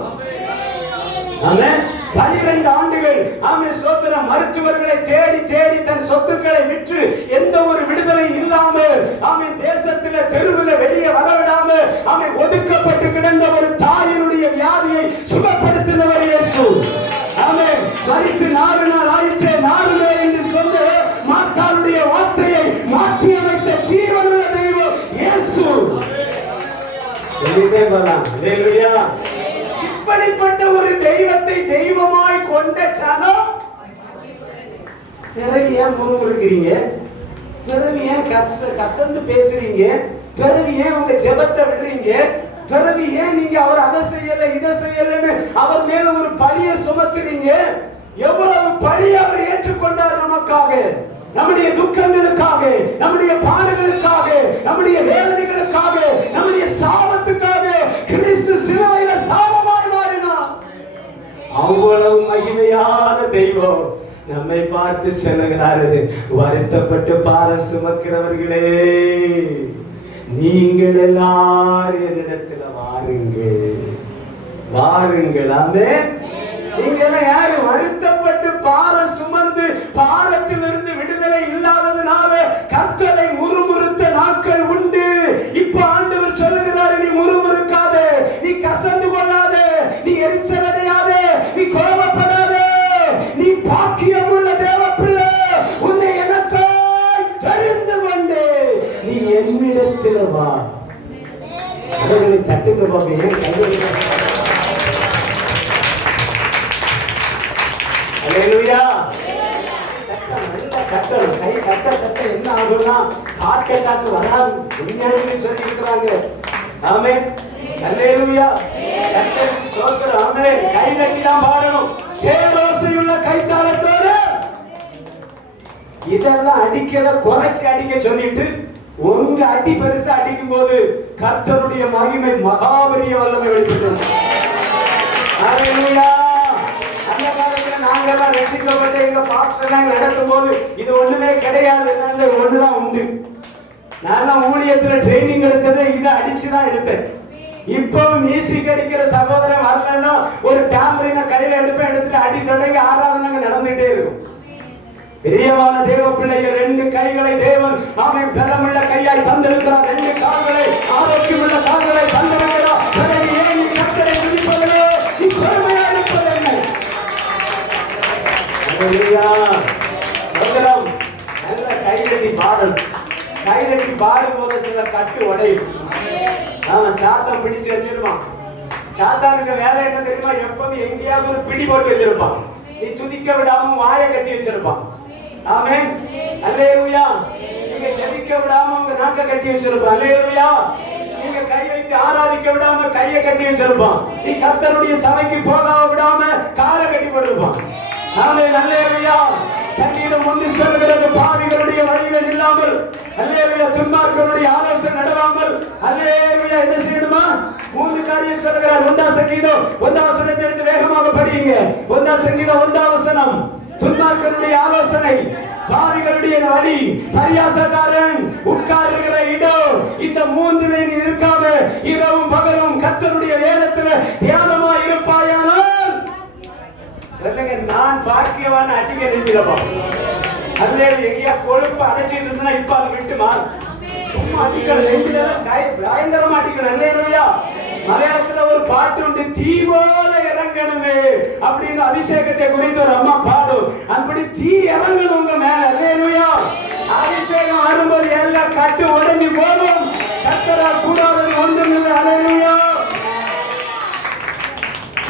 ஆமென். 12 ஆண்டுகள் ஆமென் சோதரம் மருத்துவர்களை தேடி தேடி தன் சொத்துக்களை விற்று எந்த ஒரு விடுதலை இல்லாம ஆமென் தேசத்தில தெருவில வெளியே வரவிடாம ஆமென் ஒதுக்கப்பட்டு கிடந்த ஒரு தாயினுடைய வியாதியை சுகப்படுத்தினவர் இயேசு. ஆமென். மரித்து 4 நாள் ஆயிற்றே, நாளுமே என்று சொல்ல மார்த்தாளுடைய வார்த்தையை மாற்றி அமைத்த ஜீவனுள்ள தெய்வம் இயேசு. சொல்லிட்டே போலாம். அல்லேலூயா. இப்படிப்பட்ட ஒரு தெய்வத்தை தெய்வமாய் கொண்ட ஜனம் பிறகு ஏன் முறுமுறுக்கிறீங்க? பிறகு ஏன் கசந்து பேசுறீங்க? பிறகு ஏன் உங்க ஜெபத்தை விடுறீங்க? பிறகு ஏன் நீங்க அவர் அதை செய்யல இதை செய்யலன்னு அவர் மேல ஒரு பழியை சுமத்துறீங்க? எவ்வளவு பழி அவர் ஏற்றுக்கொண்டார் நமக்காக, நம்முடைய துக்கங்களுக்காக, நம்முடைய பாடுகளுக்காக, நம்முடைய வேதனைகளுக்காக, நம்முடைய சாபத்துக்காக கிறிஸ்து சிலுவையில சாபமாய் மாறினார். அவ்வளவு மகிமையான தெய்வம் நம்மை பார்த்து சொல்லுகிறாரு, வருத்தப்பட்டு பார சுமக்கிறவர்களே நீங்கள் எல்லாரும் என்னிடத்துல வாருங்கள், வாருங்கள். ஆமென். நீங்க எல்லாம் யாரு? வருத்தப்பட்டு பார சுமந்து பாரத்திலிருந்து விடுதலை இல்லாததுனால கர்த்தரை முறுமுறுத்த நாட்கள் உண்டு. இப்ப ஆண்டவர் சொல்லுகிறாரு, நீ முறுமுறுக்காத, நீ கசந்து கொள்ளாத, நீ எரிச்சல் அடையாத, நீ கோபப்படாத, நீ பாக்கியமுள்ள தேவ பிள்ளை, உன்னை எனக்காய் தெரிந்து கொண்டு நீ என்னிடத்தில் வா. அவர்களை தட்டுங்க பாபி. அல்லேலூயா. நல்ல கட்டணும். கை கட்ட கட்ட என்ன ஆகும்னா ஹார்ட் அட்டாக் வராது விஞ்ஞானிகள் சொல்லி இருக்கிறாங்க. ஆமென், அல்லேலூயா, கர்த்தருக்கு ஸ்தோத்திரம். ஆமென். கை தட்டி தான் பாடணும், பேரோசையுள்ள கைத்தாளத்தோடு. இதெல்லாம் அடிக்கல, குறைச்சு அடிக்க சொல்லிட்டு உங்க அடி பெருசா அடிக்கும் போது கர்த்தருடைய மகிமை மகாபெரிய வல்லமை வெளிப்பட்டு. அல்லேலூயா. அந்த காலத்துல நாங்கெல்லாம் ரசிக்கப்பட்ட எங்க பாஸ்டர் நடத்தும் போது இது ஒண்ணுமே கிடையாது, ஒண்ணுதான் உண்டு. நான் ஊழியத்துல ட்ரைனிங் எடுத்ததை இதை அடிச்சுதான் எடுத்தேன். இப்பவும் மியூசிக் அடிக்கிற சகோதரன் வரலன்னா ஒரு டாம்பரின கையில எடுத்துட்டு அடி தொடங்கி ஆராதனை நடந்துகிட்டே இருக்கும். பிரியமான தேவ பிள்ளைய, 2 கைகளை தேவன் ஆமென் பலமுள்ள கையாய் தந்திருக்கிறார். 2 கால்களை ஆரோக்கியமுள்ள கால்களை தந்திருக்கிறார். பிறகு ஏன் நீ கர்த்தரை துதிப்பதிலோ நீ பொறுமையா இருப்பது என்ன? அல்லேலூயா. சகோதரம், நல்ல கைதட்டி பாடணும். கைதட்டி பாடும் போது சில கட்டு உடையும். அவன் சாத்தம் பிடிச்சு வச்சிருப்பான். சாத்தானுக்கு வேலை என்ன தெரியுமா? எப்பவும் எங்கேயாவது ஒரு பிடி போட்டு வச்சிருப்பான். நீ துதிக்க விடாம வாயை கட்டி வச்சிருப்பான். ஆமென், அல்லேலூயா. நீங்க ஜெபிக்க விடாம உங்க நாக்க கட்டி வச்சிருப்பான். அல்லேலூயா. நீங்க கை வைத்து ஆராதிக்க விடாம கையை கட்டி வச்சிருப்பான். நீ கர்த்தருடைய சபைக்கு போக விடாம காலை கட்டி போட்டிருப்பான். ஆமென், அல்லேலூயா. சங்கீதம் 1 சொல்கிறது, பாவிகளுடைய வழியில நில்லாமல், அல்லேலூயா, துன்மார்க்கருடைய ஆலோசனை நடவாமல், அல்லேலூயா, என்ன செய்யணுமா? 3 காரியம் சொல்கிறார். 1 சங்கீதம் 1 வசனத்தை எடுத்து வேகமாக படியுங்க. 1 சங்கீதம் 1 வசனம். துன்மார்க்கருடைய ஆலோசனை, பாவிகளுடைய வழி, பரியாசக்காரன் உட்காருகிற இடம், இந்த 3 நீ இருக்காம இரவும் பகலும் கர்த்தருடைய வேதத்துல தியானமா இருப்பாயானால் சொல்லுங்க, நான் பாக்கியவான. அடிக்க நினைக்கிறப்பா. அல்லேலூயா. எங்கேயா கொழுப்பு அடைச்சிட்டு இருந்தா இப்ப அதை விட்டு மாறும். சும்மா அடிக்கல, நெஞ்சிலெல்லாம் பயங்கரமா அடிக்கல. அல்லேலூயா. மலையாளத்துல ஒரு பாட்டு உண்டு, தீ போல இறங்கணுமே அப்படின்னு அபிஷேகத்தை குறித்து ஒரு அம்மா பாடும். அப்படி தீ இறங்கணும் உங்க மேல. அல்லேலூயா. அபிஷேகம் வரும்போது எல்லாம் கட்டு உடஞ்சி போகும். கர்த்தரால் கூடாதது ஒன்றும் இல்லை. அல்லேலூயா.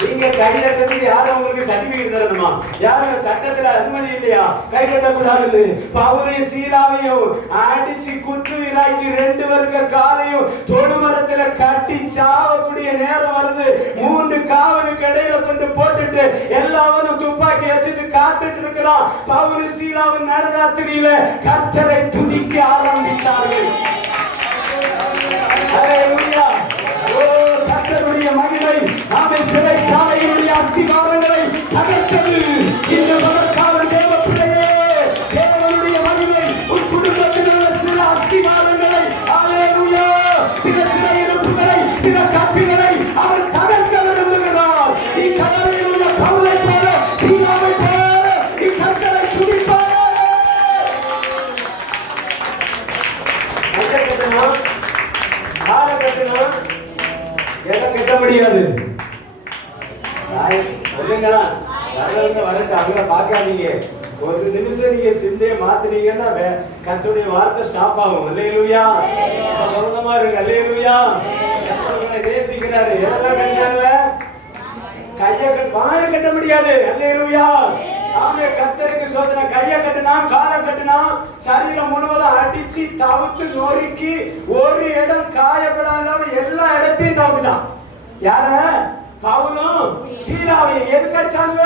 நீங்க கைதட்டதுக்கு யாரும் உங்களுக்கு சர்டிபிகேட் தரணுமா? யாரும் சட்டத்துல அனுமதி இல்லையா கை கட்டக்கூடாது? பவுலையும் சீலாவையும் அடிச்சு குற்றுயிராக்கி 2 வருஷ காலையும் தொடுமரத்துல கட்டி சாவக்கூடிய நேரம் வருது. 3 காவலுக்கு இடையில கொண்டு போட்டுட்டு எல்லாரும் துப்பாக்கி வச்சுட்டு காத்துட்டு இருக்கிறான். பவுலும் சீலாவும் நடுராத்திரியில கர்த்தரை துதிக்க ஆரம்பித்தார்கள். அல்லேலூயா. ஓ, கர்த்தருடைய மகிமை ஆமென் சிறை சாலையினுடைய அஸ்திவாரங்களை தகர்த்தது. இந்த மகத்தான தேவ பிள்ளையே, தேவனுடைய மகிமை உன் குடும்பத்தில் உள்ள சில அஸ்திவாரங்களை, அல்லேலூயா, சில இருப்புகளை, சில கட்டுகளை அவர் தகர்க்க விரும்புகிறார். நீ கல்லறையில் உள்ள பவுலை போல, சீலாவை போல நீ கர்த்தரை துதிப்பாய். கையை கட்டணும், காலை கட்டணும், இடம் கட்ட முடியாது. சொல்லுங்களா, வரவங்க வரட்டு, அவங்கள பார்க்காதீங்க. ஒரு நிமிஷம் நீங்க சிந்தையை மாத்தினீங்கன்னா கர்த்தருடைய வார்த்தை ஸ்டாப் ஆகும். அல்லேலூயா. கவனமா இருங்க. அல்லேலூயா. உங்களை நேசிக்கிறாரு. எதெல்லாம் கட்டினால கையை வாயை கட்ட முடியாது. அல்லேலூயா. ஆமே, கர்த்தருக்கு சோதனை. கையை கட்டினா, காலை கட்டினா, சரீரம் முழுவதும் அடிச்சு தவிர்த்து நொறுக்கி ஒரு இடம் காயப்படாம எல்லா இடத்தையும் தவிர்த்தான். யார? பவுலும் சீலாவையும். எதுக்கு அடிச்சானுங்க?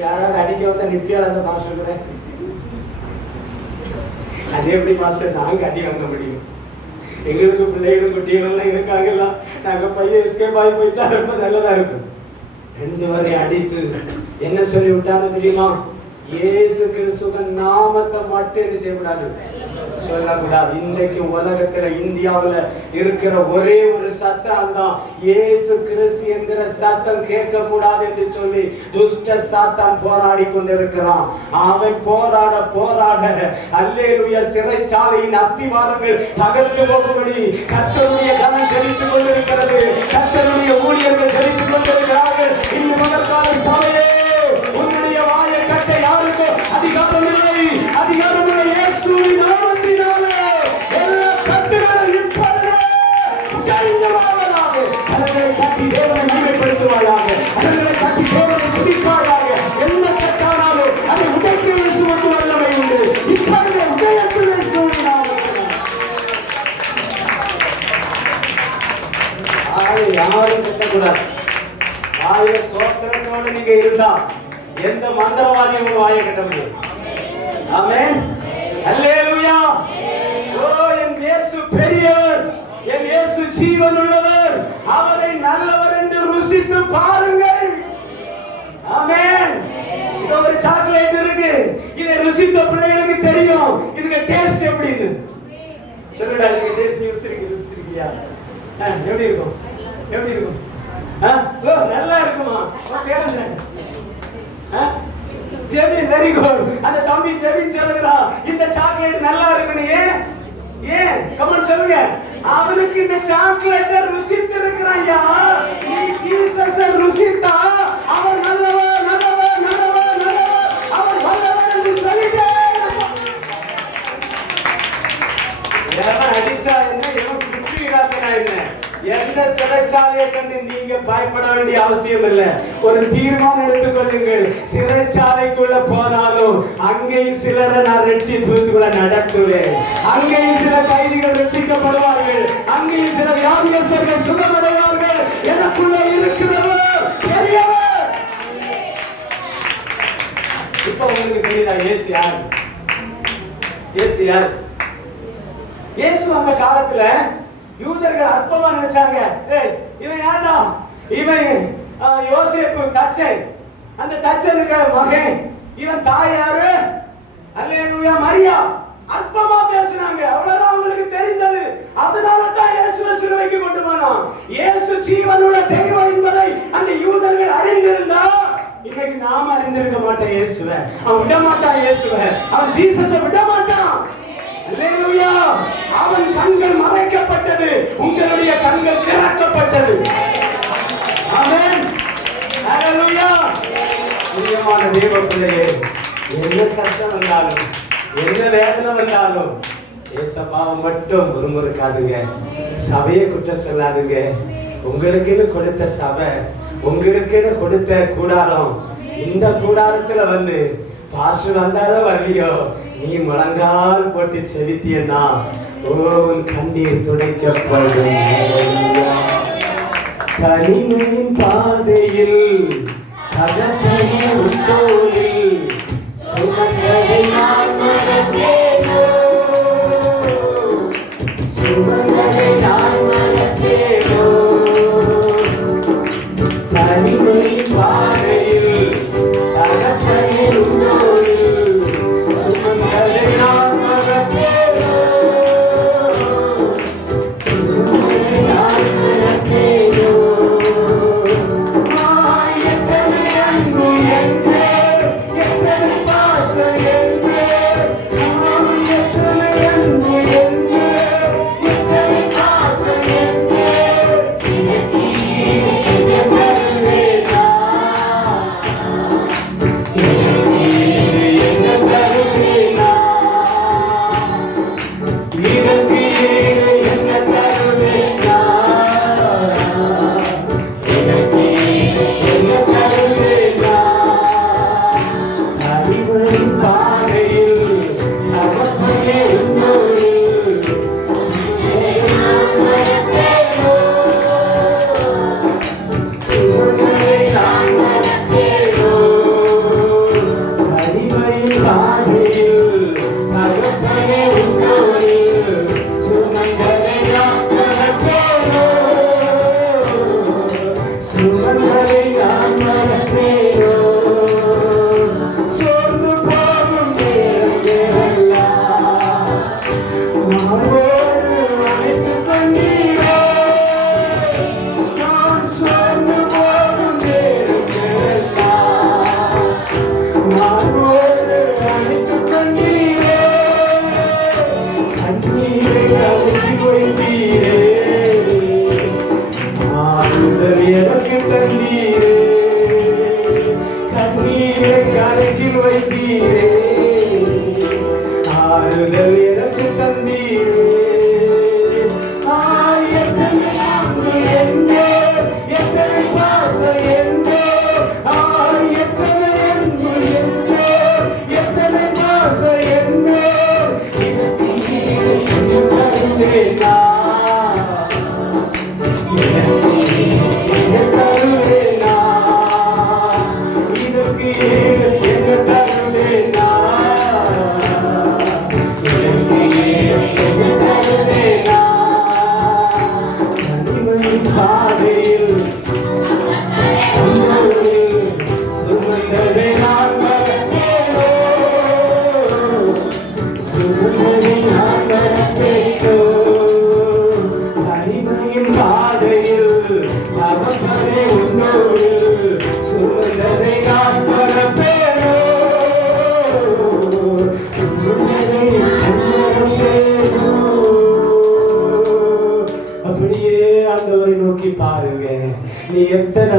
யாராவது அடிக்க வந்தா நிப்பியால அந்த மாஸ்டர் கூட அது எப்படி மாஸ்டர் நாங்க அடி வாங்க முடியும்? எங்களுக்கு பிள்ளைகளும் குட்டிகளும் இருக்காங்கல்ல, நாங்க பையன் எஸ்கேப் ஆகி போயிட்டா ரொம்ப நல்லதா இருக்கும். 2 வரை அடித்து என்ன சொல்லி விட்டான்னு தெரியுமா? இயேசு கிறிஸ்துவின் நாமத்தை மட்டும் என்ன செய்யக்கூடாது, சொல்லக்கூடாது. இன்னைக்கு உலகத்துல இந்தியாவுல இருக்கிற ஒரே ஒரு சத்தம் தான், இயேசு கிறிஸ்து என்கிற சத்தம் கேட்க கூடாது என்று சொல்லி துஷ்ட சாத்தான் போராடி கொண்டிருக்கிறான். அவன் போராட அல்லேலூயா, சிறைச்சாலையின் அஸ்திவாரங்கள் தகர்ந்து போகும்படி கர்த்தருடைய கரம் செலுத்திக் கொண்டிருக்கிறது. கர்த்தருடைய ஊழியர்கள் செலுத்திக் கொண்டிருக்கிறார்கள். இந்த மகத்தான சபையே, உன்னுடைய வாயை கட்ட யாருக்கோ அதிகாரமில்லை. அதிகாரமுள்ள இயேசுவின் நாமத்தினாலே எல்லா கட்டுகளும் இப்பொழுதே உடைந்துவாயாக. கரங்களை தட்டி தேவனை மகிமைப்படுத்துவாயாக. கரங்களை தட்டி தேவனை துதிப்பாயாக. என்ன கட்டானாலும் அதை உடைக்க இயேசுவுக்கு வல்லமை உண்டு. ஆயிரம் சோத்திரத்தோடு நீங்க இருந்தா எந்த மந்திரவாதியும் உங்க வாயை கட்ட முடியும். ஆமென், அல்லேலூயா. ஓ, என் இயேசு பெரியவர், என் இயேசு ஜீவன் உள்ளவர், அவரை நல்லவர் என்று ருசித்து பாருங்கள். ஆமென். இந்த ஒரு சாக்லேட் இருக்கு, இதை ருசித்த பிள்ளைகளுக்கு தெரியும் இதுக்கு டேஸ்ட் எப்படின்னு. சொல்லுடா, இதுக்கு டேஸ்ட் ருசித்திருக்கியா? எப்படி இருக்கும்? எப்படி இருக்கும்? நல்லா இருக்குமா? Jebin, very good. அந்த தம்பி ஜெபின் சொல்லுகிறா, இந்த சாக்லேட் நல்லா இருக்குன்னு. ஏன் கமெண்ட் சொல்லுங்க. அவனுக்கு இந்த சாக்லேட்டை ருசித்து இருக்கிறாயா? நீ ஜீசஸை ருசித்தா அவர் நல்லவர், நல்லவர், நல்லவர், நல்லவர், அவர் வல்லவர் என்று சொல்லிட்டே. எவன் அடிச்சா என்ன, எவன் குற்றிடாதனா என்ன, எந்த சிறைச்சாலையை கண்டு நீங்க பயப்பட வேண்டிய அவசியம் இல்லை. ஒரு தீர்மானம் எடுத்துக்கொள்ளுங்கள். சிறைச்சாலைக்குள்ள போனாலும் அங்கேயும் சிலரை நான் ரட்சிப்புக்குள்ள நடத்துவேன். அங்கேயும் சில கைதிகள் ரட்சிக்கப்படுவார்கள். அங்கேயும் சில வியாதியஸ்தர்கள் சுகமடைவார்கள். எனக்குள்ள இருக்கிறவர் பெரியவர். இப்ப உங்களுக்கு தெரியுதா இயேசு யார்? இயேசு யார்? இயேசு அந்த காலத்துல யூதர்கள் அற்பமா நினைச்சாங்க. இவன் யாரா? இவன் யோசேப்பு தச்சன், அந்த தச்சனுக்கு மகன். இவன் தாய் யாரு? அல்லேலூயா, மரியா. அற்பமா பேசினாங்க, அவ்வளவுதான் அவங்களுக்கு தெரிந்தது. அதனால தான் இயேசுவை சிலுவைக்கு கொண்டு போனான். இயேசு ஜீவனுள்ள தெய்வம் என்பதை அந்த யூதர்கள் அறிந்திருந்தா இன்னைக்கு நாம அறிந்திருக்க மாட்டோம். இயேசுவை அவன் விட மாட்டான். இயேசுவை அவன் ஜீசஸை விட மாட்டான். அல்லேலூயா. அவன் கண்கள் மறைக்கப்பட்டது, உங்களுடைய கண்கள் திறக்கப்பட்டது. ஆமென், அல்லேலூயா. பிரியமான தேவ பிள்ளையே, என்ன கஷ்டம் வந்தாலும் என்ன வேதனை வந்தாலும் ஏசப்பாவை மட்டும் முறுமுறுக்காதுங்க. சபையை குற்றம் சொல்லாதுங்க. உங்களுக்குன்னு கொடுத்த சபை, உங்களுக்குன்னு கொடுத்த கூடாரம், இந்த கூடாரத்துல வந்து பாஸ்டர் வந்தாரோ வரலையோ, நீ முழங்கால் போட்டு செலுத்தியன்னா உன் கண்ணீர் துடைக்கப்படும். தனிமையின் பாதையில் தகப்பனின் தோளில் சுமந்ததை நான் மறப்பேனோ, சுமந்ததை நான் மறப்பேனோ. தனிமையின் பாதையில் தகப்பனின் தோளில் சுமந்ததை நான் மறப்பேனோ, சுமந்ததை நான் மறப்பேனோ. எத்தனை அன்பு என்று, எத்தனை பாசம் என்று, எத்தனை அன்பு என்று, எத்தனை பாசம் என்று,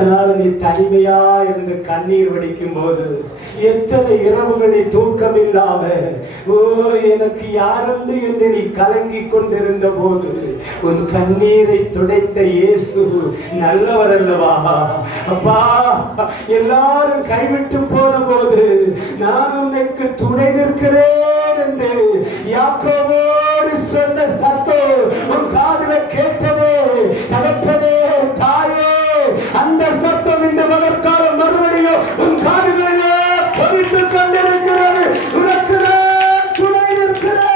நாள் நீ தனிமையா இருந்து கண்ணீர் வடிக்கும் போது, எத்தனை இரவுகளை தூக்கம் இல்லாம ஓ எனக்கு யாருண்டு என்று நீ கலங்கி கொண்டிருந்த போது உன் கண்ணீரை துடைத்த இயேசு நல்லவர் அல்லவா? அப்பா, எல்லாரும் கைவிட்டு போன போது நான் உனக்கு துணை நிற்கிறேன் என்று யாக்கோபோடு சொன்ன சத்தம் உன் காதுல கேட்டதே. தகப்பனே, தாயே, அந்த சத்தம் இந்த மகற்காலம் மறுபடியும் உன் காதுகளிலே பொறித்து கொண்டிருக்கிறது. உனக்கு நான் துணை நிற்கிறேன்.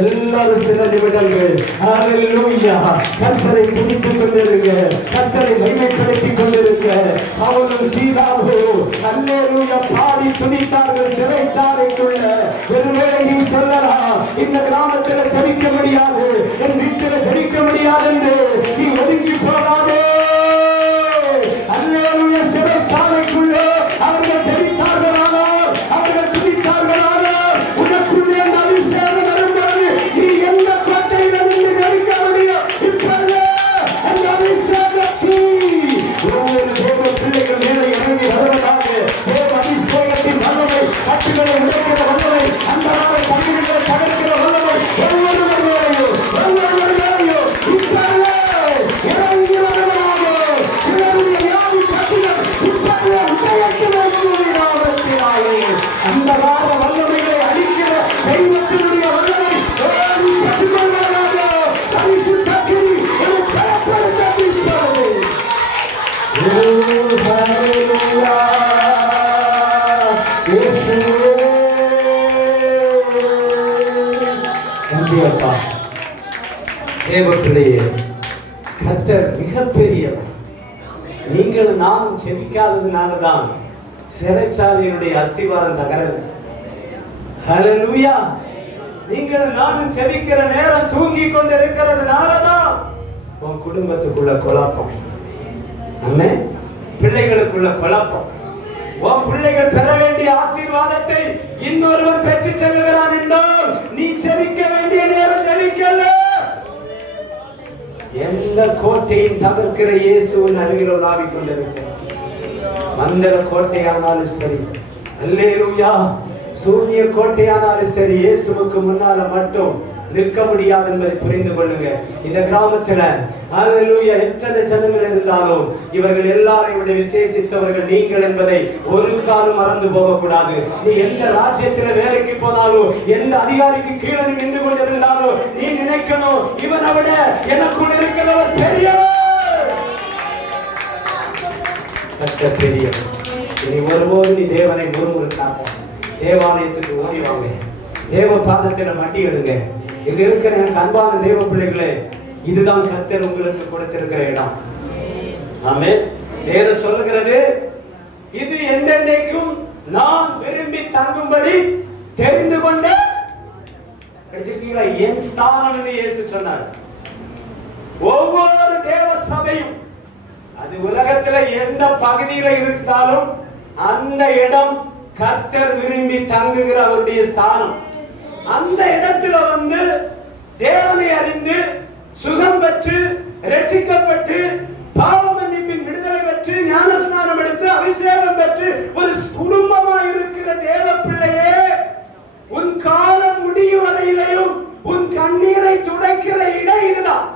எல்லாரும் சில நிமிடங்கள் கர்த்தரை துதித்துக் கொண்டிருங்க, கர்த்தரை மகிமைப்படுத்திக் கொண்டிருக்க. அவனும் சீதாவும் அல்லேலூயா பாடி துதித்தார்கள் சிறைச்சாலைக்குள்ள. ஒருவேளை நீ சொல்லலாம், இந்த கிராமத்தில் ஜெபிக்க முடியாது, என் வீட்டில் ஜெபிக்க முடியாது என்று நீ ஒதுங்கி போகாதே. அல்லேலூயா, சிறைச்சாலைக்குள்ள அவர்கள் ஜெபித்தார்களானால், அவர்கள் துதித்தார்களானால், உனக்குள்ளே அந்த அபிஷேகம் வரும்போது நீ எந்த கோட்டையில நின்று ஜெபிக்க முடியும்? இப்பொழுது அந்த அபிஷேகத்தை ஒவ்வொரு தேவ பிள்ளைகள் மேலே இறங்கி வருவதாக. தேவ அபிஷேகத்தின் வல்லமை, கட்டுகளை உடைக்கிற வல்லமை, அந்த சங்கிலிகளை தகர்க்கிற வல்லமை ஒவ்வொருவர் மேலையும் இப்பொழுது இறங்கி வருவதாக. சிலருடைய வியாதி கட்டுகள் இப்பொழுது அந்த வார வல்லமைகளை அளிக்கிற தெய்வத்தினுடைய வல்லமை பெற்றுக்கொள்வதாக. பரிசுத்தத்தில் ஒரு பலப்படுத்தப்பட்டது. தேவத்திலேயே கர்த்தர் மிகப்பெரியவர். நீங்கள் நானும் செபிக்காததுனாலதான் சிறைச்சாலையினுடைய அஸ்திவாரம் தகரல. ஹல்லேலூயா. நீங்கள் நானும் செபிக்கிற நேரம் தூங்கி கொண்டிருக்கிறதுனாலதான் உன் குடும்பத்துக்குள்ள குழப்பம், அண்ணன் பிள்ளைகளுக்குள்ள குழப்பம். உன் பிள்ளைகள் பெற வேண்டிய ஆசீர்வாதத்தை இன்னொருவன் பெற்று செல்கிறான் என்றால் நீ செபிக்க வேண்டிய நேரம் செபிக்கல. எந்த கோட்டையும் தகர்க்கிற இயேசுவின் அருகில் உலாவிக் கொண்டிருக்கிறார். மந்திர கோட்டையானாலும் சரி, அல்லேலூயா, சூனிய கோட்டையானாலும் சரி, இயேசுவுக்கு முன்னால மட்டும் நிற்க முடியாது என்பதை புரிந்து கொள்ளுங்க. இந்த கிராமத்துல அல்லேலூயா எத்தனை ஜனங்கள் இருந்தாலும் இவர்கள் எல்லாரையும் விட விசேஷித்தவர்கள் நீங்கள் என்பதை ஒரு காலம் மறந்து போக கூடாது. நீ எந்த ராஜ்யத்துல வேலைக்கு போனாலும், எந்த அதிகாரிக்கு கீழே நீ நின்று கொண்டிருந்தாலும் நீ நினைக்கணும், இவனை விட எனக்குள் இருக்கிறவர் பெரியவர். பெரியவர். இனி ஒருபோது நீ தேவனை முறுமுறுக்காத. தேவாலயத்துக்கு ஓடி வாங்க, தேவ பாதத்தில மண்டி எடுங்க. இங்க இருக்கிற எனக்கு அன்பான தேவ பிள்ளைகளே, இதுதான் கர்த்தர் உங்களுக்கு கொடுத்திருக்கிற இடம். ஆமென். வேதம் சொல்லுகிறது, இது என்றென்றைக்கும் நான் விரும்பி தங்கும்படி தெரிந்து கொண்ட என் ஸ்தானம் என்று இயேசு சொன்னார். ஒவ்வொரு தேவ சபையும் அது உலகத்துல எந்த பகுதியில இருந்தாலும் அந்த இடம் கர்த்தர் விரும்பி தங்குகிற அவருடைய ஸ்தானம். அந்த இடத்துல வந்து தேவனை அறிந்து சுகம் பெற்று ரட்சிக்கப்பட்டு பாவ மன்னிப்பின் விடுதலை பெற்று ஞானஸ்நானம் எடுத்து அபிஷேகம் பெற்று ஒரு குடும்பமா இருக்கிற தேவ பிள்ளையே, உன் காலம் முடியும் வரையிலையும் உன் கண்ணீரை துடைக்கிற இடம் இதுதான்.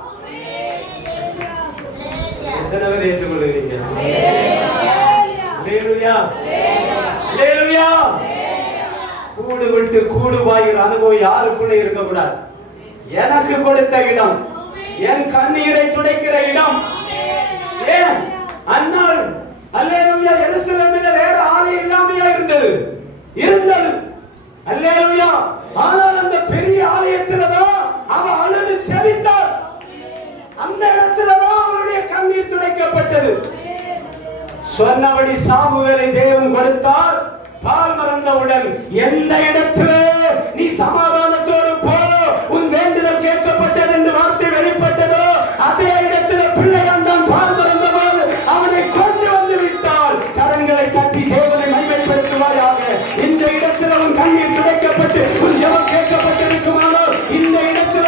எத்தனை பேர் ஏற்றுக்கொள்கிறீங்க? அல்லேலூயா, அல்லேலூயா. கூடு விட்டு கூடு வாயிற அனுபவம் யாருக்குள்ள இருக்க கூடாது. எனக்கு கொடுத்த இடம், என் கண்ணீரை துடைக்கிற இடம். ஏன் அன்னாள் அல்லேலூயா எருசலேமில் வேற ஆலயம் இல்லாமையா இருந்தது. அல்லேலூயா. ஆனால் அந்த பெரிய ஆலயத்தில்தான் அவ அழுது செபித்தார். அந்த இடத்துலதான் அவருடைய கண்ணீர் துடைக்கப்பட்டது. சொன்னபடி சாமுவேலை தேவன் கொடுத்தார். பால் மறந்தவுடன் எந்த இடத்திலே நீ சமாதானத்தோடு போ, உன் வேண்டுதல் கேட்கப்பட்டது என்று வார்த்தை வெளிப்பட்டதோ அதே இடத்துல பிள்ளைகள் தான் பால் மறந்தபோது அவனை கொண்டு வந்து விட்டால் கரங்களை தட்டி தேவனை மகிமைப்படுத்துவாயாக. இந்த இடத்துல உன் கண்ணீர் துடைக்கப்பட்டு உன் ஜெபம் கேட்கப்பட்டிருக்குமானால் இந்த இடத்துல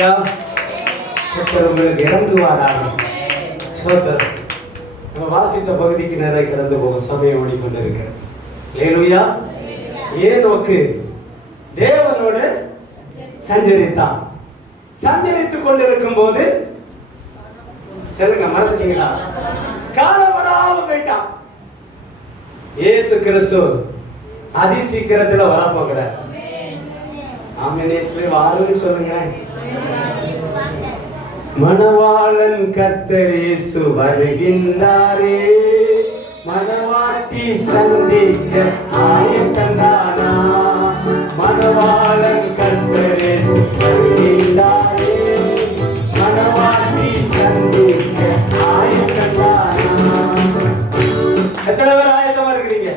அல்லேலூயா. கர்த்தர் உங்களுக்கு இறங்குவாராக. ஸ்தோத்திரம். நம்ம வாசித்த பகுதிக்கு நேரே கடந்து போகும் சமயம் ஓடிக்கொண்டிருக்கிறது. அல்லேலூயா. ஏனோக்கு தேவனோடு சஞ்சரித்தான். சஞ்சரித்துக் கொண்டிருக்கும் போது சொல்லுங்க, மறந்துட்டீங்களா? காணப்படாம போயிட்டான். இயேசு கிறிஸ்து அதி சீக்கிரத்துல வரப்போகிறார். ஆமென். வாருன்னு சொல்லுங்க. மணவாளன் கர்த்தர் இயேசு வருகின்றாரே, மணவாட்டி சந்திக்க ஆயத்தந்தானா. மணவாளன் கர்த்தர் இயேசு வருகின்றாரே, மணவாட்டி சந்திக்க ஆயத்தந்தானா. எத்தனை பேர் ஆயத்தமா இருக்கிறீங்க?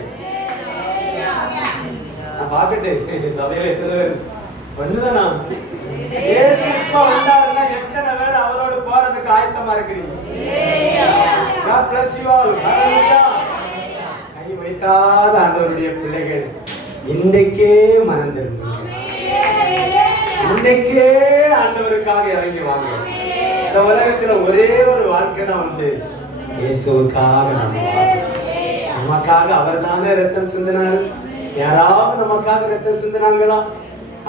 நான் பார்க்கட்டு சபையில எத்தனை பேர் ஒண்ணுதானா? இயேசு இப்ப வந்தாருன்னா எத்தனை பேர் அவரோடு போறதுக்கு ஆயத்தமா இருக்கிறீங்க? God bless you all. Hallelujah. கை வைத்தாத ஆண்டவருடைய பிள்ளைகள் இன்னைக்கே மனம் திரும்புங்க. இன்னைக்கே ஆண்டவருக்காக இறங்கி வாங்க. இந்த உலகத்துல ஒரே ஒரு வாழ்க்கை தான் வந்து இயேசுவுக்காக நம்ம வாழணும். நமக்காக அவர் தானே ரத்தம் சிந்தினாரு. யாராவது நமக்காக ரத்தம் சிந்தினாங்களா?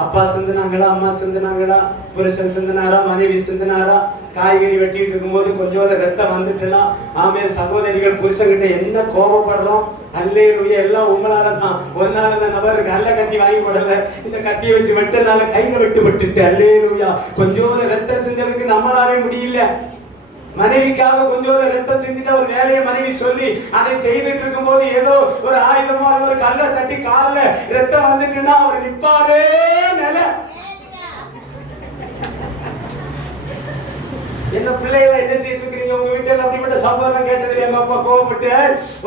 அப்பா சிந்தினாங்களா? அம்மா சிந்தினாங்களா? புருஷன் சிந்தினாரா? மனைவி சிந்தினாரா? காய்கறி வெட்டிட்டு இருக்கும்போது கொஞ்சோட ரத்தம் வந்துட்டுலாம் ஆமே சகோதரிகள் புருஷன்கிட்ட என்ன கோபப்படுறோம்? அல்லேலூயா. எல்லாம் உங்களால தான். ஒரு நாள் அந்த நபர் நல்ல கத்தி வாங்கி போடல, இந்த கத்தியை வச்சு வெட்டனால கையில வெட்டுப்பட்டுட்டு அல்லேலூயா. கொஞ்சோட ரத்தம் சிந்ததுக்கு நம்மளாலே முடியல. மனைவிக்காக கொஞ்சம் ரத்தம் சிந்திட்ட ஒரு வேலையை மனைவி சொல்லி அதை செய்துட்டு இருக்கும் போது ஏதோ ஒரு ஆயுதமோ அல்லது ஒரு கல்லை தட்டி கால்ல ரத்தம் வந்துட்டுன்னா அவர் நிப்பாரே நில. என்ன பிள்ளைகளை என்ன செய்யிட்டு இருக்கிறீங்க? உங்க வீட்டுல அப்படிப்பட்ட சம்பவம் கேட்டது எங்க அப்பா கோவப்பட்டு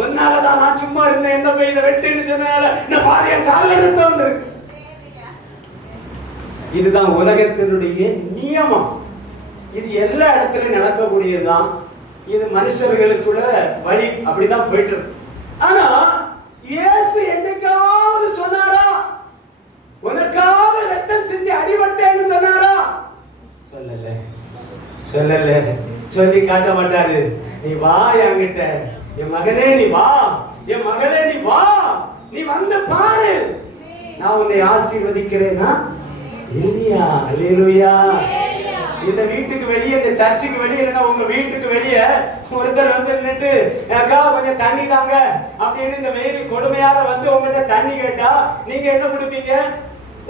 ஒன்னாலதான் நான் சும்மா இருந்தேன், எந்த போய் இதை வெட்டுன்னு சொன்னதால நான் பாரு என் காலில் ரத்தம் வந்துருக்கு. இதுதான் உலகத்தினுடைய நியமம். இது எல்லா இடத்துலயும் நடக்கக்கூடியதுதான். இது மனுஷர்களுக்குள்ள வழி அப்படிதான் போயிட்டு இருக்கு. ஆனா இயேசு என்னைக்காவது சொன்னாரா உனக்காக ரத்தம் சிந்தி அடிபட்டேன்னு சொன்னாரா? சொல்லல சொல்லல. சொல்லி காட்ட மாட்டாரு. நீ வா என்கிட்ட, என் மகனே நீ வா, என் மகளே நீ வா, நீ வந்து பாரு, நான் உன்னை ஆசீர்வதிக்கிறேனா இல்லையா? அல்லேலூயா. இந்த வீட்டுக்கு வெளியே, இந்த சர்ச்சுக்கு வெளியே இல்லைன்னா உங்க வீட்டுக்கு வெளியே ஒருத்தர் வந்து நின்னுட்டு அக்கா கொஞ்சம் தண்ணி தாங்க அப்படின்னு இந்த வெயில் கொடுமையால வந்து உங்ககிட்ட தண்ணி கேட்டா நீங்க என்ன கொடுப்பீங்க?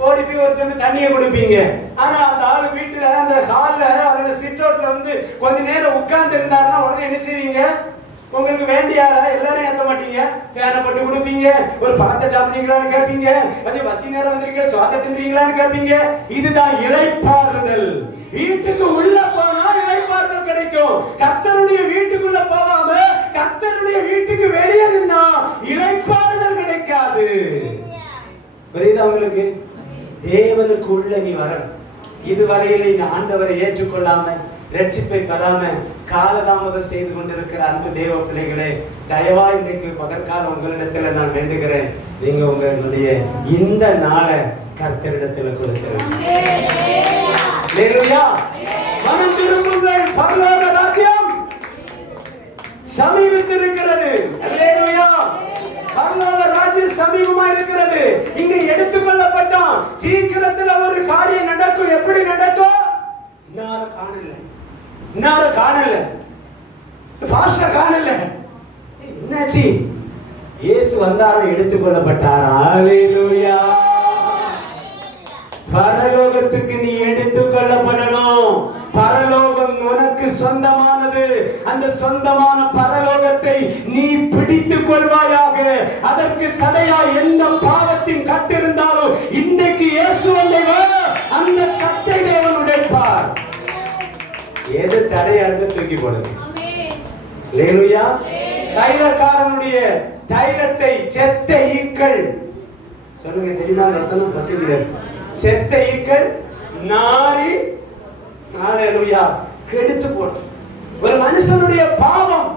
ஓடி போய் ஒரு சொன்ன தண்ணியை கொடுப்பீங்க. ஆனா அந்த ஆளு வீட்டுல அந்த ஹால்ல அல்லது சிட் அவுட்ல வந்து கொஞ்ச நேரம் உட்கார்ந்து இருந்தாருன்னா உடனே என்ன செய்வீங்க? உங்களுக்கு வேண்டியாடா எல்லாரும் ஏத்த மாட்டீங்க, ஃபேனை போட்டு கொடுப்பீங்க, ஒரு பழத்தை சாப்பிட்டீங்களான்னு கேட்பீங்க, கொஞ்சம் பசி நேரம் வந்திருக்க சோத்தை தின்றீங்களான்னு கேட்பீங்க. இதுதான் இளைப்பாறுதல். வீட்டுக்கு உள்ள போனா இளைப்பாறுதல் கிடைக்கும். கர்த்தருடைய வீட்டுக்குள்ள போகாம கர்த்தருடைய வீட்டுக்கு வெளியே நின்னா இளைப்பாறுதல் கிடைக்காது. புரியுதா உங்களுக்கு? தேவனுக்கு உள்ள நீ வரணும். இதுவரையில இந்த ஆண்டவரை ஏற்றுக்கொள்ளாம ரட்சிப்பை பெறாம காலதாமதம் செய்து கொண்டிருக்கிற அன்பு தேவ பிள்ளைகளே, தயவா இன்னைக்கு பகற்கால உங்களிடத்துல நான் வேண்டுகிறேன், நீங்க உங்களுடைய இந்த நாளை கர்த்தரிடத்துல கொடுக்கிறேன். அல்லேலூயா. மனம் திரும்புங்கள், பரலோக ராஜ்யம் சமீபத்திருக்கிறது. அல்லேலூயா. பரலோக ராஜ்யம் சமீபமா இருக்கிறது. இங்க எடுத்துக்கொள்ளப்பட்டோம். சீக்கிரத்துல ஒரு காரியம் நடக்கும். எப்படி நடக்கும்? இன்னார காணல, இன்னார காணல, பாஸ்டர் காணல, என்னாச்சு? இயேசு வந்தாரோ எடுத்துக்கொள்ளப்பட்டாரா? அல்லேலூயா. பரலோகத்துக்கு நீ எடுத்துக்கொள்ளப்படணும். பரலோகம் உனக்கு சொந்தமானது. அந்த சொந்தமான பரலோகத்தை நீ பிடித்துக் கொள்வாயாக. அதற்கு தடையா எந்த பாவத்தின் கட்டு இருந்தாலும் இன்றைக்கு இயேசு அந்த கட்டை தேவன் உடைப்பார். எது தடையா இருந்து தூக்கி போடுது. அல்லேலூயா. தைலக்காரனுடைய தைலத்தை செத்த ஈக்கள், சொல்லுங்க தெரியுமா? வசனம் பிரசங்கிதர், செத்த ஈக்கள் நாரி அல்லேலூயா கெடுத்து போட்டு. ஒரு மனுஷனுடைய பாவம்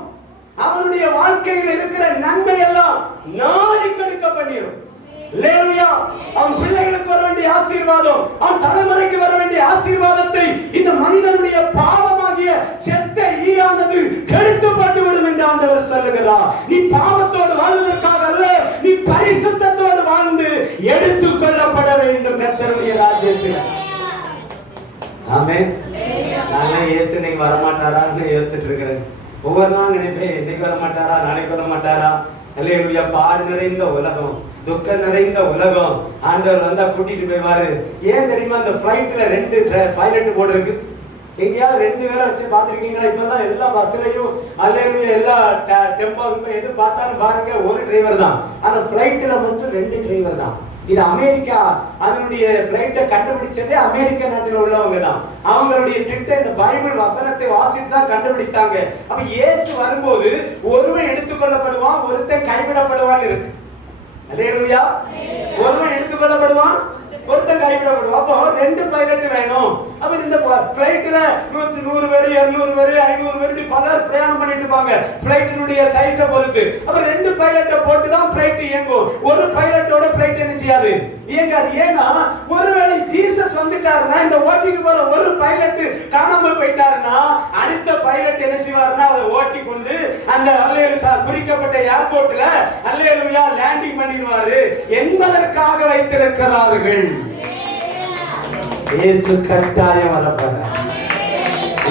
அவனுடைய வாழ்க்கையில் இருக்கிற நன்மை எல்லாம் நாரி கெடுக்க பண்ணிரும். அல்லேலூயா. அவன் பிள்ளைகளுக்கு வர வேண்டிய ஆசீர்வாதம் ஆசீர்வாதம், அவன் தலைமுறைக்கு வர வேண்டிய ஆசீர்வாதத்தை இந்த மனிதனுடைய பாவமாகிய செத்த ஈயானது கெடுத்து போட்டுவிடும் என்று ஆண்டவர் சொல்லுகிறார். நீ பாவத்தோடு வாழ்வதற்காக அல்ல, நீ பரிசுத்தத்தோடு வாழ்ந்து எடுத்துக் கொள்ளப்பட வேண்டும் கர்த்தருடைய ராஜ்யத்தில். ஆமென். நான் இயேசு இன்னைக்கு வரமாட்டாரான்னு யோசிச்சுட்டு இருக்கிறேன். ஒவ்வொரு நாள் நினைப்பேன், இன்னைக்கு வரமாட்டாரா, நாளைக்கு வரமாட்டாரா. அல்லேலூயா. பாடு நிறைந்த உலகம், துக்கம் நிறைந்த உலகம். ஆண்டவர் வந்தா கூட்டிட்டு போய்வாரு. ஏன் தெரியுமா? அந்த பிளைட்ல 2 பைலட் போர்டு இருக்கு. எங்கேயாவது 2 பேரை வச்சு பார்த்துருக்கீங்களா? இப்பெல்லாம் எல்லா பஸ்லயும் அல்லேலூயா எல்லா டெம்போ எது பார்த்தாலும் பாருங்க, ஒரு டிரைவர் தான். ஆனா பிளைட்ல மட்டும் 2 டிரைவர் தான். இது அமெரிக்கா அதனுடைய பிளைட்டை கண்டுபிடிச்சதே அமெரிக்க நாட்டில் உள்ளவங்க தான். அவங்களுடைய திட்டம் இந்த பைபிள் வசனத்தை வாசித்து தான் கண்டுபிடித்தாங்க. அப்ப இயேசு வரும்போது ஒருவன் எடுத்துக்கொள்ளப்படுவான், ஒருத்தன் கைவிடப்படுவான் இருக்கு. அல்லேலூயா. ஒருவன் எடுத்துக்கொள்ளப்படுவான், ஒருத்தன் கைவிடப்படுவான். அப்போ 2 பைலட் வேணும். அப்ப இந்த பிளைட்ல 100 பேர் 200 பேர் 500 பேர் பலர் பிரயாணம் பண்ணிட்டு இருப்பாங்க, பிளைட்டினுடைய சைஸை பொறுத்து. அப்ப 2 பைலட்டை போட்டு தான் பிளைட் இயங்கும். ஒரு பைலட்டோட பிளைட் என்ன செய்யாது, இயங்காது. ஏன்னா ஒருவேளை ஜீசஸ் வந்துட்டாருன்னா, இந்த ஓட்டிக்கு போற ஒரு பைலட் காணாம போயிட்டாருன்னா, அடுத்த பைலட் என்ன செய்வாருன்னா அதை ஓட்டி கொண்டு அந்த அல்லேலூயா குறிக்கப்பட்ட ஏர்போர்ட்ல அல்லேலூயா லேண்டிங் பண்ணிடுவாரு என்பதற்காக வைத்திருக்கிறார்கள். இயேசு கட்டாயம் வரப்போறார்.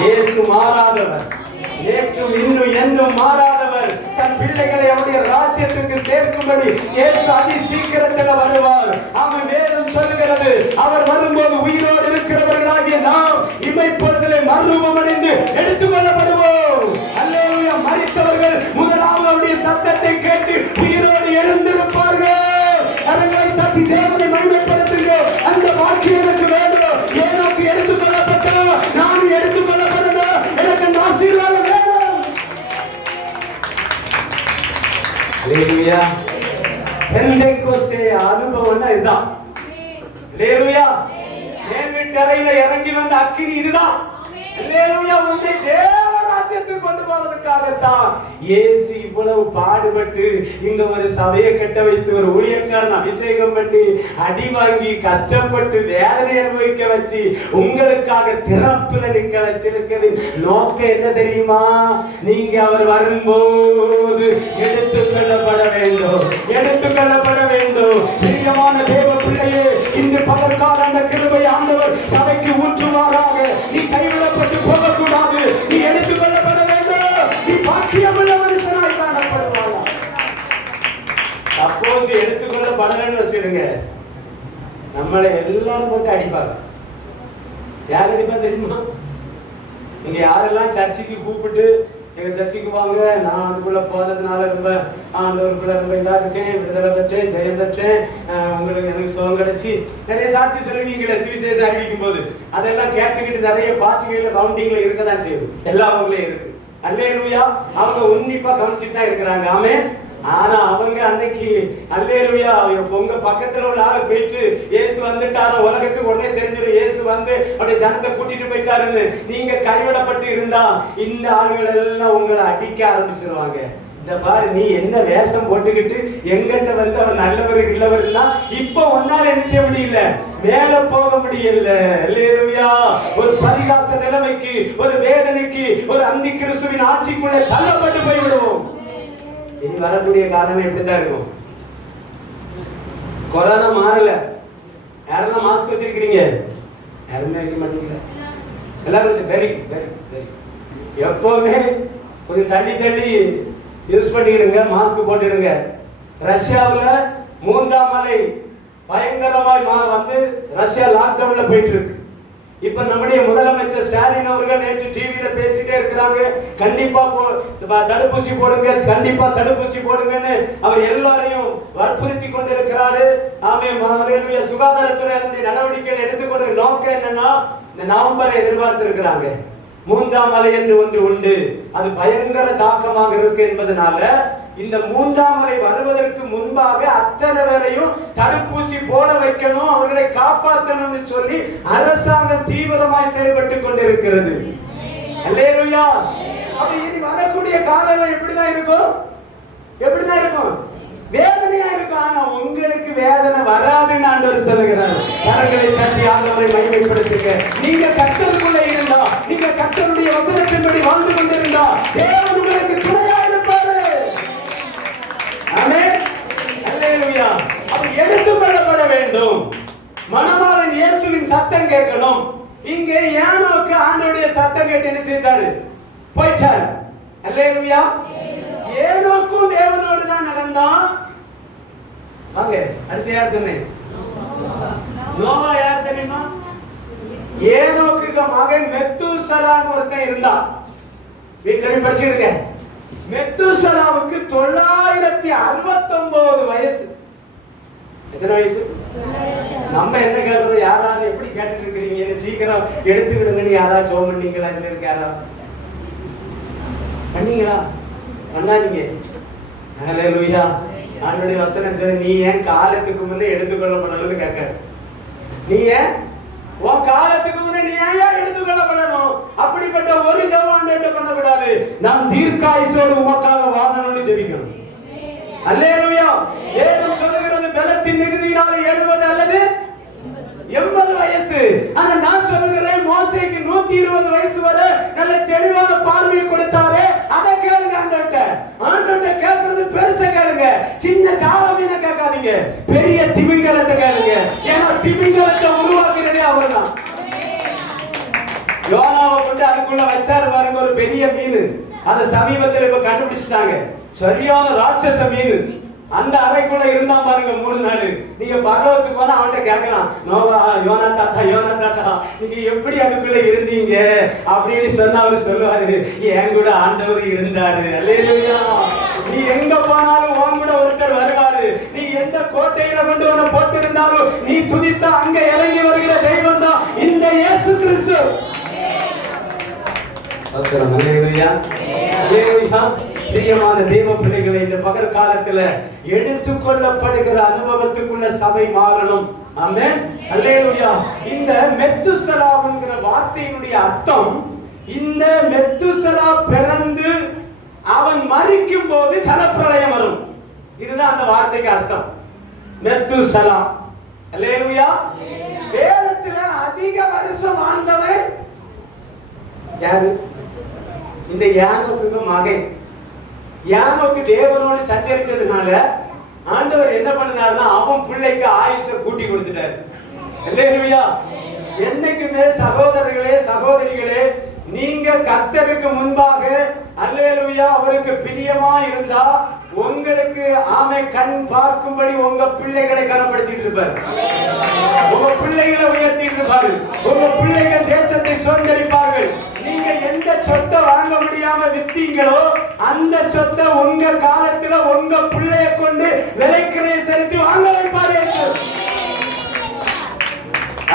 இயேசு மாறாதவர், நேற்றும் இன்னும் என்றும் மாறாதவர். தன் பிள்ளைகளை அவருடைய ராஜ்யத்துக்கு சேர்க்கும்படி இயேசு அதி சீக்கிரத்தில் வருவார். அவன் வேதம் சொல்லுகிறது, அவர் வரும்போது உயிரோடு இருக்கிறவர்களாகிய நாம் இமைப்பொழுதிலே மறுரூபமடைந்து எடுத்துக்கொள்ளப்படுவோம். அல்லேலூயா. மரித்தவர்கள் முதலாவது அவருடைய சத்தத்தை கேட்டு உயிரோடு எழுந்திருப்பார்கள். அவர்களை தட்டி தேவனை மகிமைப்படுத்துங்க. அந்த வாக்கியம் எனக்கு வேண்டும். எனக்கு எடுத்துக்கொள்ளப்பட்ட நான் எடுத்துக்கொள்ளப்படணும். எனக்கு அந்த ஆசீர்வாதம் வேணும். அல்லேலூயா. பெந்தேகோஸ்தே அனுபவம்னா இதுதான். அல்லேலூயா. என் வீட்டறையில இறங்கி வந்த அக்கினி இதுதான். அல்லேலூயா. உன்னை தேவராஜ்யத்துக்கு கொண்டு போவதற்காகத்தான் இயேசு இவ்வளவு பாடுபட்டு இங்க ஒரு சபையை கட்ட வைத்து ஒரு ஊழியக்காரன் அபிஷேகம் பண்ணி அடி வாங்கி கஷ்டப்பட்டு வேதனை அனுபவிக்க வச்சு உங்களுக்காக திறப்புல நிக்க வச்சிருக்கிறது நோக்கம் என்ன தெரியுமா? நீங்க அவர் வரும்போது எடுத்துக்கொள்ளப்பட வேண்டும், எடுத்துக்கொள்ளப்பட வேண்டும். பிரியமான தேவ பிள்ளையே, இன்று பதற்கால அந்த கிருபை ஆண்டவர் சபைக்கு ஊற்றுவாராக. நீ கைவிடப்பட்டு போகக்கூடாது, நீ எடுத்துக்கொள்ளப்பட வேண்டும். நீ பாக்கியமுள்ள மனுஷனாய் காணப்படுவாயா? சப்போஸ் எடுத்துக்கொள்ளப்படலன்னு வச்சுடுங்க, நம்மளை எல்லாரும் போட்டு அடிப்பாங்க. யார் அடிப்பா தெரியுமா? நீங்க யாரெல்லாம் சர்ச்சுக்கு கூப்பிட்டு எங்க சர்ச்சுக்கு வாங்க, நான் அதுக்குள்ள போனதுனால ரொம்ப ஆண்டவருக்குள்ள ரொம்ப இதா இருக்கேன், விடுதலை பெற்றேன், ஜெயம் பெற்றேன், உங்களுக்கு எனக்கு சுகம் கிடைச்சி நிறைய சாட்சி சொல்லுவீங்களே சுவிசேஷம் அறிவிக்கும் போது, அதெல்லாம் கேட்டுக்கிட்டு நிறைய பார்ட்டிகளில் ரவுண்டிங்ல இருக்கதான் செய்யும். எல்லா ஊர்லயும் இருக்கு. அல்லேலூயா. அவங்க உன்னிப்பா கவனிச்சுட்டு தான் இருக்கிறாங்க. ஆமென். ஆனா அவங்க அன்னைக்கு அல்லேலூயா உங்க பக்கத்துல உள்ள ஆளு போயிட்டு இயேசு வந்துட்டாரோ உலகத்துக்கு உடனே தெரிஞ்சிடும் இயேசு வந்து அப்படியே ஜனத்தை கூட்டிட்டு போயிட்டாருன்னு. நீங்க கைவிடப்பட்டு இருந்தா இந்த ஆளுகள் எல்லாம் உங்களை அடிக்க ஆரம்பிச்சிருவாங்க. இந்த பாரு, நீ என்ன வேஷம் போட்டுக்கிட்டு எங்கிட்ட வந்து அவர் நல்லவர் இல்லவர்னா இப்ப ஒன்னால என்ன செய்ய முடியல, மேல போக முடியல. அல்லேலூயா. ஒரு பரிகாச நிலைமைக்கு, ஒரு வேதனைக்கு, ஒரு அந்தி கிறிஸ்துவின் ஆட்சிக்குள்ளே தள்ளப்பட்டு போய்விடுவோம். இனி வரக்கூடிய காரணம் எப்படிதான் இருக்கும்? கொரோனா மாறல. யாரெல்லாம் மாஸ்க் வச்சிருக்கீங்க? யாருமே வைக்க மாட்டீங்களா? எல்லாரும் வெரி வெரி வெரி எப்பவுமே கொஞ்சம் தள்ளி தள்ளி யூஸ் பண்ணிடுங்க, மாஸ்க் போட்டுடுங்க. ரஷ்யாவில் 3ஆம் அலை பயங்கரமாய் வந்து ரஷ்யா லாக்டவுன்ல போயிட்டு இருக்கு. இப்ப நம்முடைய முதலமைச்சர் ஸ்டாலின் அவர்கள் நேற்று டிவியில பேசிட்டே இருக்கிறாங்க, கண்டிப்பா தடுப்பூசி போடுங்க, கண்டிப்பா தடுப்பூசி போடுங்கன்னு அவர் எல்லாரையும் வற்புறுத்தி கொண்டிருக்கிறாரு. ஆமென். சுகாதாரத்துறை அந்த நடவடிக்கைகள் எடுத்துக்கொண்டு நோக்கம் என்னன்னா, இந்த நவம்பரை எதிர்பார்த்திருக்கிறாங்க. 3ஆம் அலை என்று ஒன்று உண்டு, அது பயங்கர தாக்கமாக இருக்கு என்பதனால இந்த 3ஆம் அலை வருவதற்கு முன்பாக அத்தனை பேரையும் தடுப்பூசி போட வைக்கணும், அவர்களை காப்பாற்றணும்னு சொல்லி அரசாங்கம் தீவிரமாய் செயல்பட்டு கொண்டிருக்கிறது. அல்லேலூயா. அப்ப இனி வரக்கூடிய காலம் எப்படிதான் இருக்கும்? எப்படிதான் இருக்கும்? வேதனையா இருக்கும். ஆனா உங்களுக்கு வேதனை வராதுன்னு ஆண்டவர் சொல்லுகிறார். கரங்களை தட்டி நாமத்தை மகிமைப்படுத்துங்க. நீங்க கர்த்தருக்குள்ள இருந்தா, நீங்க கர்த்தருடைய வசனத்தின்படி வாழ்ந்து கொண்டிருந்தா தேவன் உங்களுக்கு துணையா இருப்பாரு. ஆமென். அல்லேலூயா. அது எடுத்துக்கொள்ளப்பட வேண்டும். மணவாளன் இயேசுவின் சத்தம் கேட்கணும். இங்கே ஏனோக்கு ஆண்டவருடைய சத்தம் கேட்டு என்ன செய்தாரு? போயிட்டார். அல்லேலூயா. ஏனோக்கும் தேவனோடு தான் நடந்தான். வாங்க அடுத்து யார் சொன்னேன்? நோவா யார் தெரியுமா? ஏனோக்கு மகன் மெத்தூசலான்னு ஒருத்தன் இருந்தான். வீட்டுல போய் படிச்சுடுங்க. மெத்தூசலாவுக்கு 969 வயசு. எத்தனை வயசு? நம்ம என்ன கேட்கறோம்? யாராவது எப்படி கேட்டுட்டு இருக்கிறீங்க? சீக்கிரம் எடுத்துக்கிடுங்கன்னு யாராவது சோம் பண்ணீங்களா? இதுல இருக்க யாரா பண்ணீங்களா? பண்ணாதீங்க. ஹல்லேலூயா. ஆண்டவருடைய வசனம் சொல்லி நீ ஏன் காலத்துக்கு முன்னே எடுத்துக்கொள்ளப்படணும்னு கேட்க. நீ ஏன் உன் காலத்துக்கு முன்னே நீ ஏன் எடுத்துக்கொள்ளப்படணும்? அப்படிப்பட்ட ஒரு ஜெபம் ஆண்டவர்கிட்ட பண்ணக்கூடாது. நாம் தீர்க்காயுசோடு உமக்காக வாழணும்னு ஜெபிக்கணும். அல்லேலூயா. வேதம் சொல்லுகிறது பலத்தின் மிகுதியினாலே 70 அல்லது 80 வயசு. ஆனா நான் சொல்லுகிறேன் மோசேக்கு 120 வயசு வரை நல்ல தெளிவான பார்வையை கொடுத்தாரே. அதை கேளுங்க ஆண்டவர்கிட்ட. ஆண்டவர்கிட்ட கேட்கறது பெருசா கேளுங்க. சின்ன சாலமீனை கேட்காதீங்க. பெரிய திமிங்கலத்தை கேளுங்க. ஏன்னா திமிங்கலத்தை உருவாக்குறதே அவர்தான். யோனாவை கொண்டு அதுக்குள்ள வச்சாரு பாருங்க ஒரு பெரிய மீன். அந்த சமீபத்தில் இப்ப கண்டுபிடிச்சிட்டாங்க. சரியான ராட்சச மீன். அந்த அறைக்குள்ள இருந்தா பாருங்க 3 நாள். நீங்க பரலோகத்துக்கு போனா அவன்கிட்ட கேட்கலாம், நோவா யோனா தாத்தா நீங்க எப்படி அதுக்குள்ள இருந்தீங்க அப்படின்னு சொன்னா அவரு சொல்லுவாரு, என் கூட ஆண்டவர் இருந்தாரு. அல்லேலூயா. நீ எங்க போனாலும் உன் கூட ஒருத்தர் வருவாரு. நீ எந்த கோட்டையில கொண்டு வந்து போட்டு இருந்தாலும் நீ துதித்தா அங்க இறங்கி வருகிற தெய்வம் தான் இந்த இயேசு கிறிஸ்து. அல்லேலூயா. அல்லேலூயா. பிரியமான தேவ பிள்ளைகளை, இந்த பகல் காலத்துல எடுத்துக்கொள்ளப்படுகிற அனுபவத்துக்குள்ள சபை மாறணும். ஆமென். அல்லேலூயா. இந்த மெத்துசலாவுங்கிற வார்த்தையினுடைய அர்த்தம், இந்த மெத்துசலா பிறந்து அவன் மரிக்கும் போது ஜலப்பிரளயம் வரும். இதுதான் அந்த வார்த்தைக்கு அர்த்தம். மெத்துசலா. அல்லேலூயா. வேதத்துல அதிக வருஷம் வாழ்ந்தவன் யாரு? இந்த யானோக்கு மகன். யானோக்கு தேவனோடு சஞ்சரிச்சதுனால ஆண்டவர் என்ன பண்ணினார்னா அவன் பிள்ளைக்கு ஆயுசை கூட்டி கொடுத்துட்டார். அல்லேலூயா. என்னைக்குமே சகோதரர்களே சகோதரிகளே, நீங்க கர்த்தருக்கு முன்பாக அல்லேலூயா அவருக்கு பிரியமா இருந்தா உங்களுக்கு ஆமை கண் பார்க்கும்படி உங்க பிள்ளைகளை கனப்படுத்திட்டு இருப்பார். உங்க பிள்ளைகளை உயர்த்திட்டு இருப்பாரு. உங்க பிள்ளைகள் தேசத்தை சுதந்திரிப்பார்கள். நீங்க எந்த சொத்தை வாங்க முடியாம வித்தீங்களோ அந்த சொத்தை உங்க காலத்துல உங்க பிள்ளைய கொண்டு விலைக்கிறைய செலுத்தி வாங்க வைப்பாரு.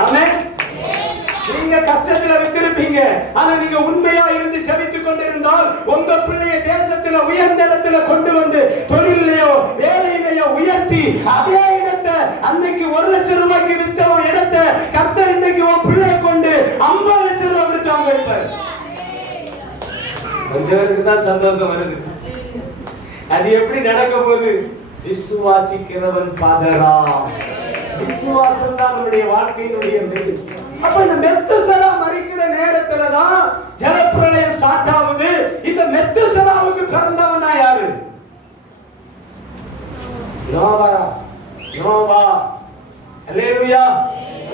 ஆமென். நீங்க கஷ்டத்துல வித்திருப்பீங்க. ஆனா நீங்க உண்மையா இருந்து செபித்துக் கொண்டிருந்தால் உங்க பிள்ளைய தேசத்துல உயர்ந்த இடத்துல கொண்டு வந்து தொழிலையோ வேலையிலையோ உயர்த்தி அதே இடத்தை அன்னைக்கு 1 லட்சம் ரூபாய்க்கு வித்த இடத்தை கர்த்தர் இன்னைக்கு உன் பிள்ளைய கொண்டு 50 லட்சம் ரூபாய் கொடுத்து அவங்க வைப்பார். கொஞ்சத்துக்கு தான் சந்தோஷம் வருது. அது எப்படி நடக்க போகுது? விசுவாசிக்கிறவன் பதறா. விசுவாசம் தான் நம்முடைய வாழ்க்கையினுடைய மெய். அப்ப இந்த மெத்துசலா மரிக்கிற நேரத்துல தான் ஜலப்பிரளயம் ஸ்டார்ட் ஆகுது. இந்த மெத்துசலாவுக்கு பிறந்தவனா யாரு? நோவா. நோவா. அல்லேலூயா.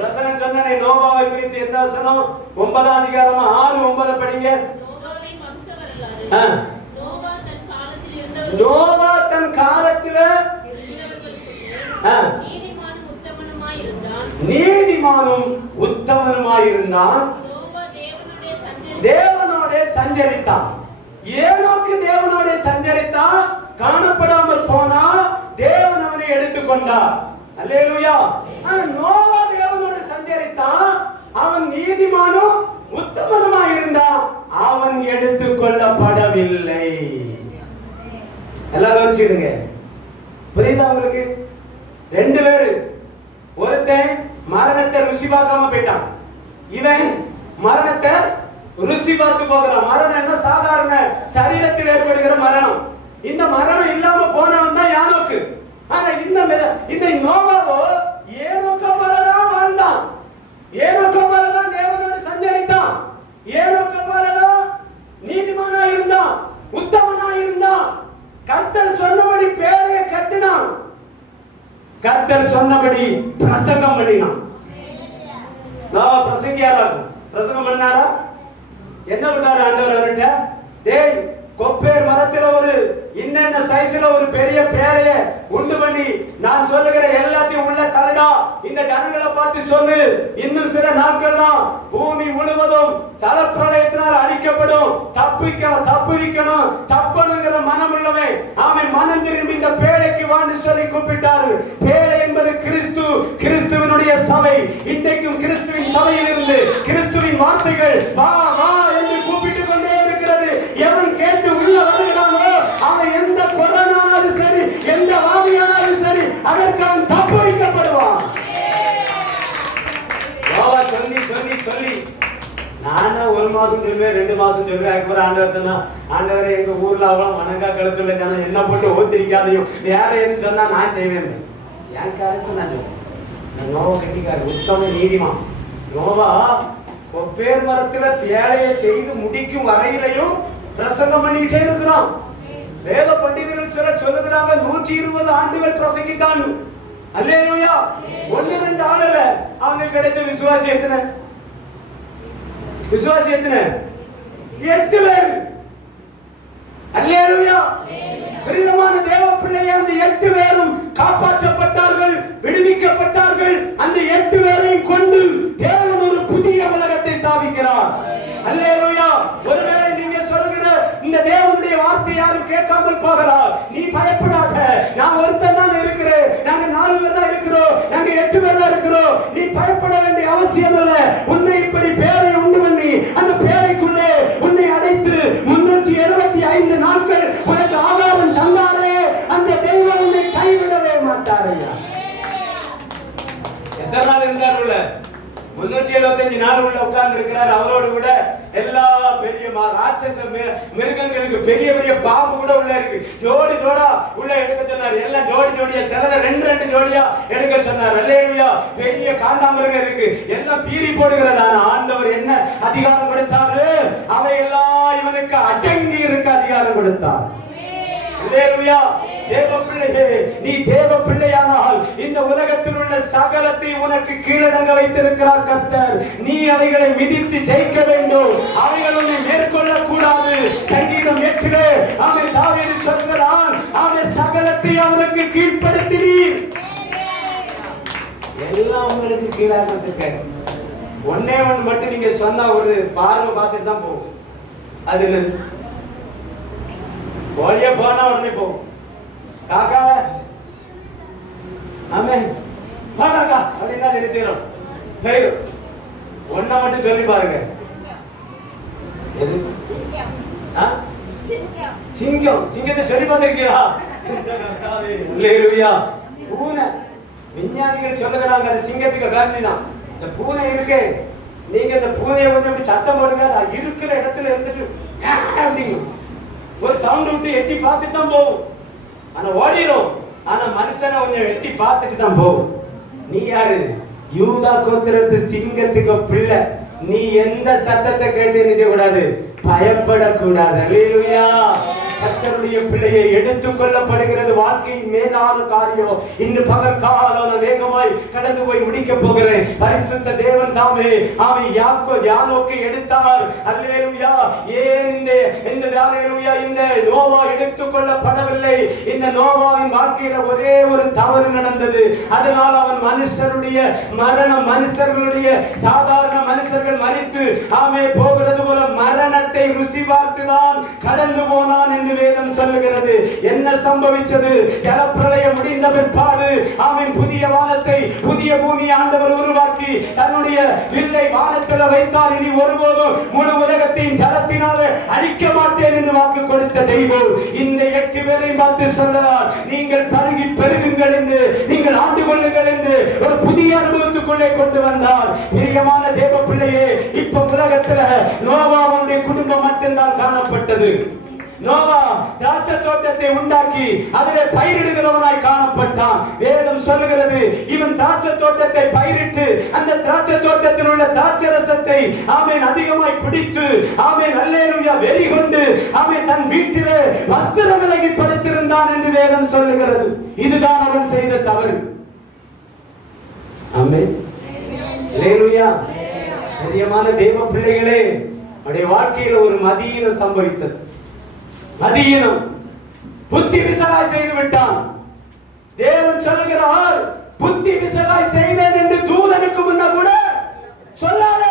வசனம் சொன்னனே நோவாவை குறித்து என்ன வசனம்? 9ஆம் அதிகாரம் 6:9 படிங்க. நோவா தன் காலத்துல நீதிமானும் உத்தமனுமாயிருந்தான். தேவனோட சஞ்சரித்தான். ஏனோக்கு தேவனோட சஞ்சரித்தான். காணப்படாமல் போனா தேவன் அவனை எடுத்துக்கொண்டார். அல்லேலூயா. ஆனா நோவா தேவனோட சஞ்சரித்தான். அவன் நீதிமானும் உத்தமனுமாயிருந்தான். அவன் எடுத்துக்கொள்ளப்படவில்லை. எல்லாரும் வச்சுடுங்க. புரியுதா உங்களுக்கு? 2 பேரு. ஒருத்தன் மரணத்தை ருசி பார்க்காம போயிட்டான். இவன் மரணத்தை ருசி பார்த்து போகிறான். மரணம் என்ன? சாதாரண சரீரத்தில் ஏற்படுகிற மரணம். இந்த மரணம் இல்லாம போனவன் தான் யானோக்கு. ஆனா இந்த நோவாவோ ஏனோக்கு மரணம் வாழ்ந்தான். ஏனோக்கு கர்த்தர் சொன்னபடி பிரசங்கம் பண்ணினான். நோவா பிரசங்கியாரா பிரசங்கம் பண்ணாரா? என்ன பண்ணாரு ஆண்டவர் அவர்கிட்ட? டேய், கொப்பேர் மரத்துல ஒரு இன்னென்ன சைஸ்ல ஒரு பெரிய பேரைய உண்டு பண்ணி நான் சொல்லுகிற எல்லாத்தையும் உள்ள தரடா, இந்த ஜனங்களை பார்த்து சொல்லு, இன்னும் சில நாட்கள் தான் பூமி முழுவதும் தலப்பிரளயத்தினால் அழிக்கப்படும், தப்புவிக்கணும், தப்பணுங்கிற மனம் உள்ளவன் ஆமை மனம் திரும்பி இந்த பேழைக்கு வான்னு சொல்லி கூப்பிட்டாரு. பேழை என்பது கிறிஸ்து, கிறிஸ்துவினுடைய சபை. இன்றைக்கும் கிறிஸ்துவின் சபையில் இருந்து கிறிஸ்துவின் வார்த்தைகள் வா வா என்று கூப்பிட்டு கொண்டே இருக்கிறது. எவன் கேட்டு உள்ள வருகிறானோ அவன் எந்த கொரோனாலும் சரி, எந்த வாதியானாலும் சரி, அதற்கு அவன் தப்பு வைக்கப்படுவான். சொல்லி சொல்லி சொல்லி நானா ஒரு மாசம் சொல்லுவேன், 2 மாசம் சொல்லுவேன். அதுக்கப்புறம் ஆண்டவர் சொன்னா, ஆண்டவரை எங்க ஊர்ல அவ்வளவு மனங்கா கழுத்துல ஜனம் என்ன போட்டு ஓத்திரிக்காதையும் வேற எதுவும் சொன்னா நான் செய்வேன். என் காரணம் நான் நோவா கட்டிக்காரு, உத்தம நீதிமான். நோவா கொப்பேர் மரத்துல பேழையை செய்து முடிக்கும் வரையிலையும் பிரசங்கம் பண்ணிக்கிட்டே இருக்கிறான். வேத பண்டிதர்கள் சிலர் சொல்லுகிறாங்க 120 ஆண்டுகள் பிரசங்கிட்டான். அல்லேலூயா. 1-2 ஆளல அவனுக்கு கிடைச்ச விசுவாசி எத்தனை? விசுவாசி எத்தனை? 8 பேர். அல்லேலூயா. பிரியமான தேவ பிள்ளையே, அந்த 8 பேரும் காப்பாற்றப்பட்டார்கள், விடுவிக்கப்பட்டார்கள். அந்த 8 பேரையும் கொண்டு தேவன் ஒரு புதிய உலகத்தை ஸ்தாபிக்கிறார். அல்லேலூயா. ஒருவேளை நீங்க சொல்லுகிற இந்த தேவனுடைய வார்த்தை யாரும் கேட்காமல் போகிறார், நீ பயப்படாத, நான் ஒருத்தன் தான் இருக்கிறேன், நாங்க 4 பேர் தான் இருக்கிறோம், நாங்க 8 பேர் தான் இருக்கிறோம், நீ பயப்பட வேண்டிய அவசியம் இல்லை. உன்னை இப்படி பேரை உண்டு பண்ணி அந்த பேரைக்குள்ளே உன்னை அடைத்து 375 நாட்கள் உனக்கு ஆகாரம் தந்தாரே, அந்த தெய்வம் உன்னை கைவிடவே மாட்டாரையா. எத்தனை நாள் இருந்தாருல்ல? 375 நாள் உள்ள உட்கார்ந்து இருக்கிறார். அவரோடு கூட எல்லா பெரிய ராட்சச மிருகங்களுக்கு பெரிய பெரிய பாம்பு கூட உள்ள இருக்கு. ஜோடி ஜோடா உள்ள எடுக்க சொன்னார். எல்லாம் ஜோடி ஜோடியா, சிலத 2 ஜோடியா எடுக்க சொன்னார். அல்லேலூயா. பெரிய காண்டாமிருகம் இருக்கு, எல்லாம் பீறி போடுகிறதான ஆண்டவர் என்ன அதிகாரம் கொடுத்தாரு? அவை எல்லாம் இவனுக்கு அடங்கி இருக்க அதிகாரம் கொடுத்தார். அல்லேலூயா. தேவ பிள்ளையே, நீ தேவ பிள்ளையானால் இந்த உலகத்தில் உள்ள சகலத்தை உனக்கு கீழடங்க வைத்திருக்கிறார் கர்த்தர். நீ அவைகளை மிதித்து ஜெயிக்க வேண்டும், அவைகள் உன்னை மேற்கொள்ள கூடாது. சங்கீதம் 8 அவன் தாவீது சொல்கிறான், அவன் சகலத்தை அவனுக்கு கீழ்ப்படுத்தினீர். எல்லாம் உங்களுக்கு கீழாக வச்சிருக்கேன். ஒன்னே ஒன்று மட்டும் நீங்க சொன்னா ஒரு பார்வை பார்த்துட்டு தான் போகும். அது போலியே போனா உடனே போகும். காக்கா ஆமே பாக்கா அப்படின்னா என்ன செய்யறோம்? ஒன்ன மட்டும் சொல்லி பாருங்க. எது? சிங்கம். சிங்கத்தை சொல்லி பார்த்திருக்கீங்களா? அல்லேலூயா. பூனை, விஞ்ஞானிகள் சொல்லுகிறாங்க அது சிங்கத்துக்கு வேலை தான். இந்த பூனை இருக்கு, நீங்க இந்த பூனையை கொஞ்சம் இப்படி சத்தம் போடுங்க, அது இருக்கிற இடத்துல இருந்துட்டு அப்படிங்க ஒரு சவுண்ட் விட்டு எட்டி பார்த்துட்டு தான் போகும். ஆனா ஓடிரும். ஆனா மனுஷனை கொஞ்சம் எட்டி பார்த்துட்டு தான் போகும். நீ யாரு? யூதா கோத்திரத்து சிங்கத்துக்கு பிள்ளை. நீ எந்த சத்தத்தை கேட்டு நினைச்ச கூடாது, பயப்படக்கூடாது. அல்லேலூயா. கர்த்தருடைய பிள்ளையை எடுத்துக் கொள்ளப்படுகிறது வாழ்க்கையின் மேலான காரியம். இன்று பகல் காலம் வேகமாய் கடந்து போய் முடிக்க போகிறேன். பரிசுத்த தேவன் தாமே ஆவி யானோக்கை எடுத்தார். அல்லேலூயா. ஏன் இந்த அல்லேலூயா இந்த நோவா எடுத்துக் கொள்ளப்படவில்லை? இந்த நோவாவின் வாழ்க்கையில ஒரே ஒரு தவறு நடந்தது. அதனால் அவன் மனுஷருடைய மரணம், மனுஷர்களுடைய சாதாரண மனுஷர்கள் மரித்து ஆமே போகிறது போல மரணத்தை ருசி பார்த்துதான் கடந்து போனான் என்று வேதம் சொல்லுகிறது. என்ன சம்பவிச்சது? ஜலப்பிரளயம் முடிந்த பிற்பாடு அவன் புதிய வானத்தை, புதிய பூமியை ஆண்டவர் உருவாக்கி தன்னுடைய வில்லை வானத்தில் வைத்தார். இனி ஒருபோதும் முழு உலகத்தின் ஜலத்தினாலே அழிக்க மாட்டேன் என்று வாக்கு கொடுத்த தெய்வம் இந்த 8 பேரையும் பார்த்து சொல்றார், நீங்கள் பருகி பெருகுங்கள் என்று, நீங்கள் ஆண்டு கொள்ளுங்கள் என்று ஒரு புதிய அனுபவத்துக்குள்ளே கொண்டு வந்தார். பிரியமான தேவ பிள்ளையே, இப்ப உலகத்துல நோவாவுடைய குடும்பம் மட்டும்தான் காணப்பட்டது. நோவா திராட்சை தோட்டத்தை உண்டாக்கி அதிலே பயிரிடுகிறவனாய் காணப்பட்டான். வேதம் சொல்லுகிறது, இவன் திராட்சை தோட்டத்தை பயிரிட்டு அந்த திராட்சை தோட்டத்தில் உள்ள திராட்சை ரசத்தை ஆமென் அதிகமாய் குடித்து ஆமென் அல்லேலூயா வெறி கொண்டு ஆமென் தன் வீட்டிலே வஸ்திர விலகி படுத்திருந்தான் என்று வேதம் சொல்லுகிறது. இதுதான் அவன் செய்த தவறு. ஆமென். அல்லேலூயா. பிரியமான தேவ பிள்ளைகளே, அவருடைய வாழ்க்கையில ஒரு மதியீனம் சம்பவித்தது. மதியீனம், புத்தி விசகாய் செய்து விட்டான். தேவன் சொல்லுகிறார், புத்தி விசகாய் செய்தேன் என்று தூதனுக்கு முன்ன கூட சொல்லாத.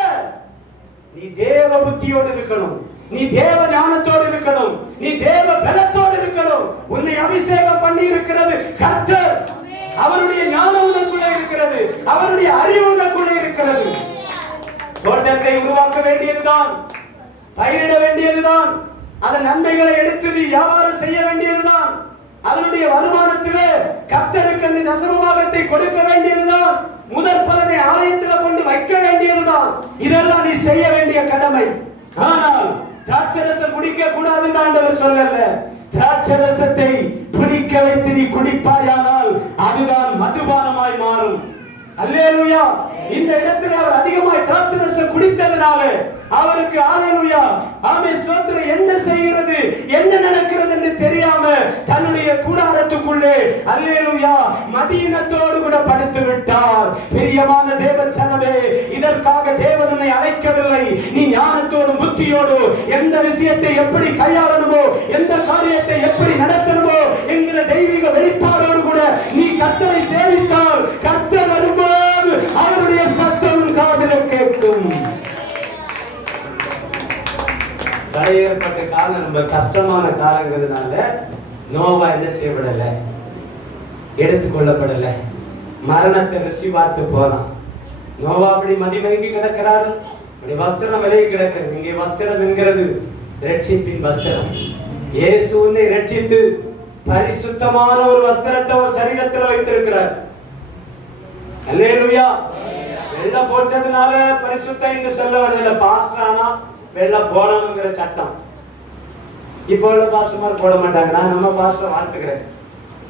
நீ தேவ புத்தியோடு இருக்கணும், நீ தேவ ஞானத்தோடு இருக்கணும், நீ தேவ பலத்தோடு இருக்கணும். உன்னை அபிஷேகம் பண்ணி இருக்கிறது கர்த்தர். அவருடைய ஞானம் உனக்குள்ளே இருக்கிறது, அவருடைய அறிவு உனக்குள்ளே இருக்கிறது. தோட்டத்தை உருவாக்க வேண்டியதுதான், பயிரிட வேண்டியதுதான், அதன் நன்மைகளை எடுத்து நீ வியாபாரம் செய்ய வேண்டியதுதான், அதனுடைய வருமானத்திலே கர்த்தருக்கு அந்த தசமபாகத்தை கொடுக்க வேண்டியதுதான், முதல் பலனை ஆலயத்தில் கொண்டு வைக்க வேண்டியதுதான். இதெல்லாம் நீ செய்ய வேண்டிய கடமை. ஆனால் திராட்சரசம் குடிக்க கூடாது என்று ஆண்டவர் சொல்லல. திராட்சரசத்தை குடிக்க வைத்து நீ குடிப்பாயானால் அதுதான் மதுபானமாய் மாறும். அல்லேலூயா. இந்த இடத்துல அவர் அதிகமாய் திராட்சரசம் குடித்ததனால அவருக்கு அல்லேலூயா ஆமென் ஸ்தோத்திரம் என்ன செய்கிறது என்ன நடக்கிறது என்று தெரியாம தன்னுடைய கூடாரத்துக்குள்ளே அல்லேலூயா மதீனத்தோடு கூட படுத்து விட்டார். பிரியமான தேவ ஜனமே, இதற்காக தேவன் உன்னை அழைக்கவில்லை. நீ ஞானத்தோடு புத்தியோடு எந்த விஷயத்தை எப்படி கையாளணுமோ, எந்த காரியத்தை எப்படி நடத்தணுமோ என்கிற தெய்வீக வெளிப்பாடோடு கூட நீ கர்த்தரை சேவித்தால் கர்த்தர் வரும்போது அவருடைய சத்தம் காதில் கேட்கும். தடையேற்பட்ட காலம் ரொம்ப கஷ்டமான காலங்கிறதுனால நோவா என்ன செய்யப்படல, எடுத்துக்கொள்ளப்படல. மரணத்தை ருசி பார்த்து போனான். நோவா அப்படி மதிமயங்கி கிடக்கிறார். அப்படி வஸ்திரம் விலகி கிடக்கிறது. இங்கே வஸ்திரம் என்கிறது ரட்சிப்பின் வஸ்திரம். இயேசு உன்னை ரட்சித்து பரிசுத்தமான ஒரு வஸ்திரத்தை ஒரு சரீரத்தில் வைத்திருக்கிறார். அல்லேலூயா. வெள்ளை போட்டதுனால பரிசுத்தம் என்று சொல்ல வரதில்லை. பாஸ்டர் ஆனா வெள்ளை போடணுங்கிற சட்டம். இப்போ உள்ள பாஸ்டர்மார் போட மாட்டாங்க. நான் நம்ம பாஸ்டர் வாழ்த்துக்கிறேன்.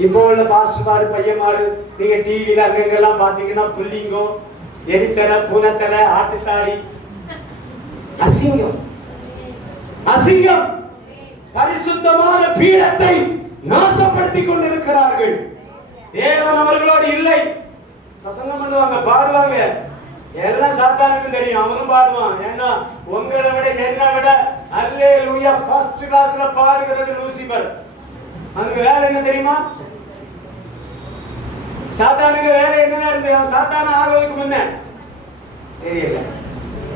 இப்போ உள்ள பாஸ்டர்மாரு பையன்மாரு நீங்க டிவில அங்கெல்லாம் பாத்தீங்கன்னா புள்ளிங்கோ, எரித்தலை, பூனத்தலை, ஆட்டுத்தாடி, அசிங்கம் அசிங்கம். பரிசுத்தமான பீடத்தை நாசப்படுத்திக் கொண்டிருக்கிறார்கள். தேவன் அவர்களோடு இல்லை. பிரசங்கம் பண்ணுவாங்க, பாடுவாங்க, எல்லாம் சாத்தானுக்கு தெரியும். அவனும் பாடுவான். ஏன்னா உங்களை விட என்ன விட அல்லேலூயா ஃபர்ஸ்ட் கிளாஸ்ல பாடுகிறது லூசிபர். அவனுக்கு வேலை என்ன தெரியுமா? சாத்தானுக்கு வேலை என்ன இருந்தது? அவன் சாத்தான ஆகிறதுக்கு முன்ன தெரியல.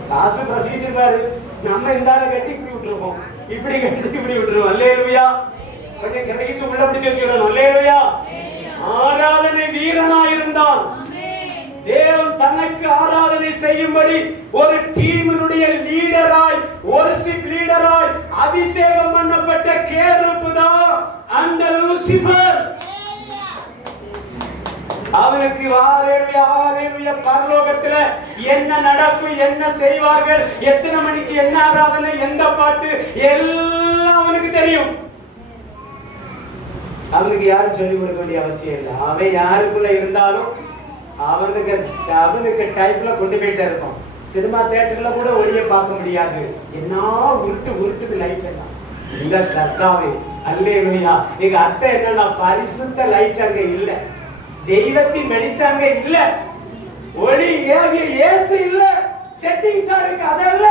காசு பிரசீஜர் பாரு. நம்ம இந்த ஆளை கட்டி இப்படி விட்டுருப்போம், இப்படி கட்டி இப்படி விட்டுருவோம். அல்லேலூயா. கொஞ்சம் கிரைத்து உள்ள பிடிச்சு வச்சுக்கிடணும். அல்லேலூயா. ஆராதனை வீரனாயிருந்தான். தேவன் தனக்கு ஆராதனை செய்யும்படி ஒரு டீமினுடைய லீடராய், வொர்ஷிப் லீடராய் அபிஷேகம் பண்ணப்பட்ட கேருப்பு தான் அந்த லூசிபர். அவனுக்கு ஹalleluya பரலோகத்துல என்ன நடக்கும், என்ன செய்வார்கள், எத்தனை மணிக்கு என்ன ஆராதனை, எந்த பாட்டு எல்லாம் அவனுக்கு தெரியும். அவனுக்கு யாரும் சொல்லிக் கொடுக்க வேண்டிய அவசியம் இல்லை. அவன் யாருக்குள்ள இருந்தாலும் அவனுக்கு டைப்ல கொண்டு போயிட்டே இருப்பான். சினிமா தியேட்டர்ல கூட ஒளிய பார்க்க முடியாது. என்ன உருட்டுது லைட் எல்லாம். இந்த கர்த்தாவே அல்லேலூயா. எங்க அர்த்தம் என்னன்னா பரிசுத்த லைட் அங்க இல்ல, தெய்வத்தின் வெளிச்சம் அங்க இல்ல, ஒளி ஏவிய இயேசு இல்ல, செட்டிங்ஸா இருக்கு. அதல்ல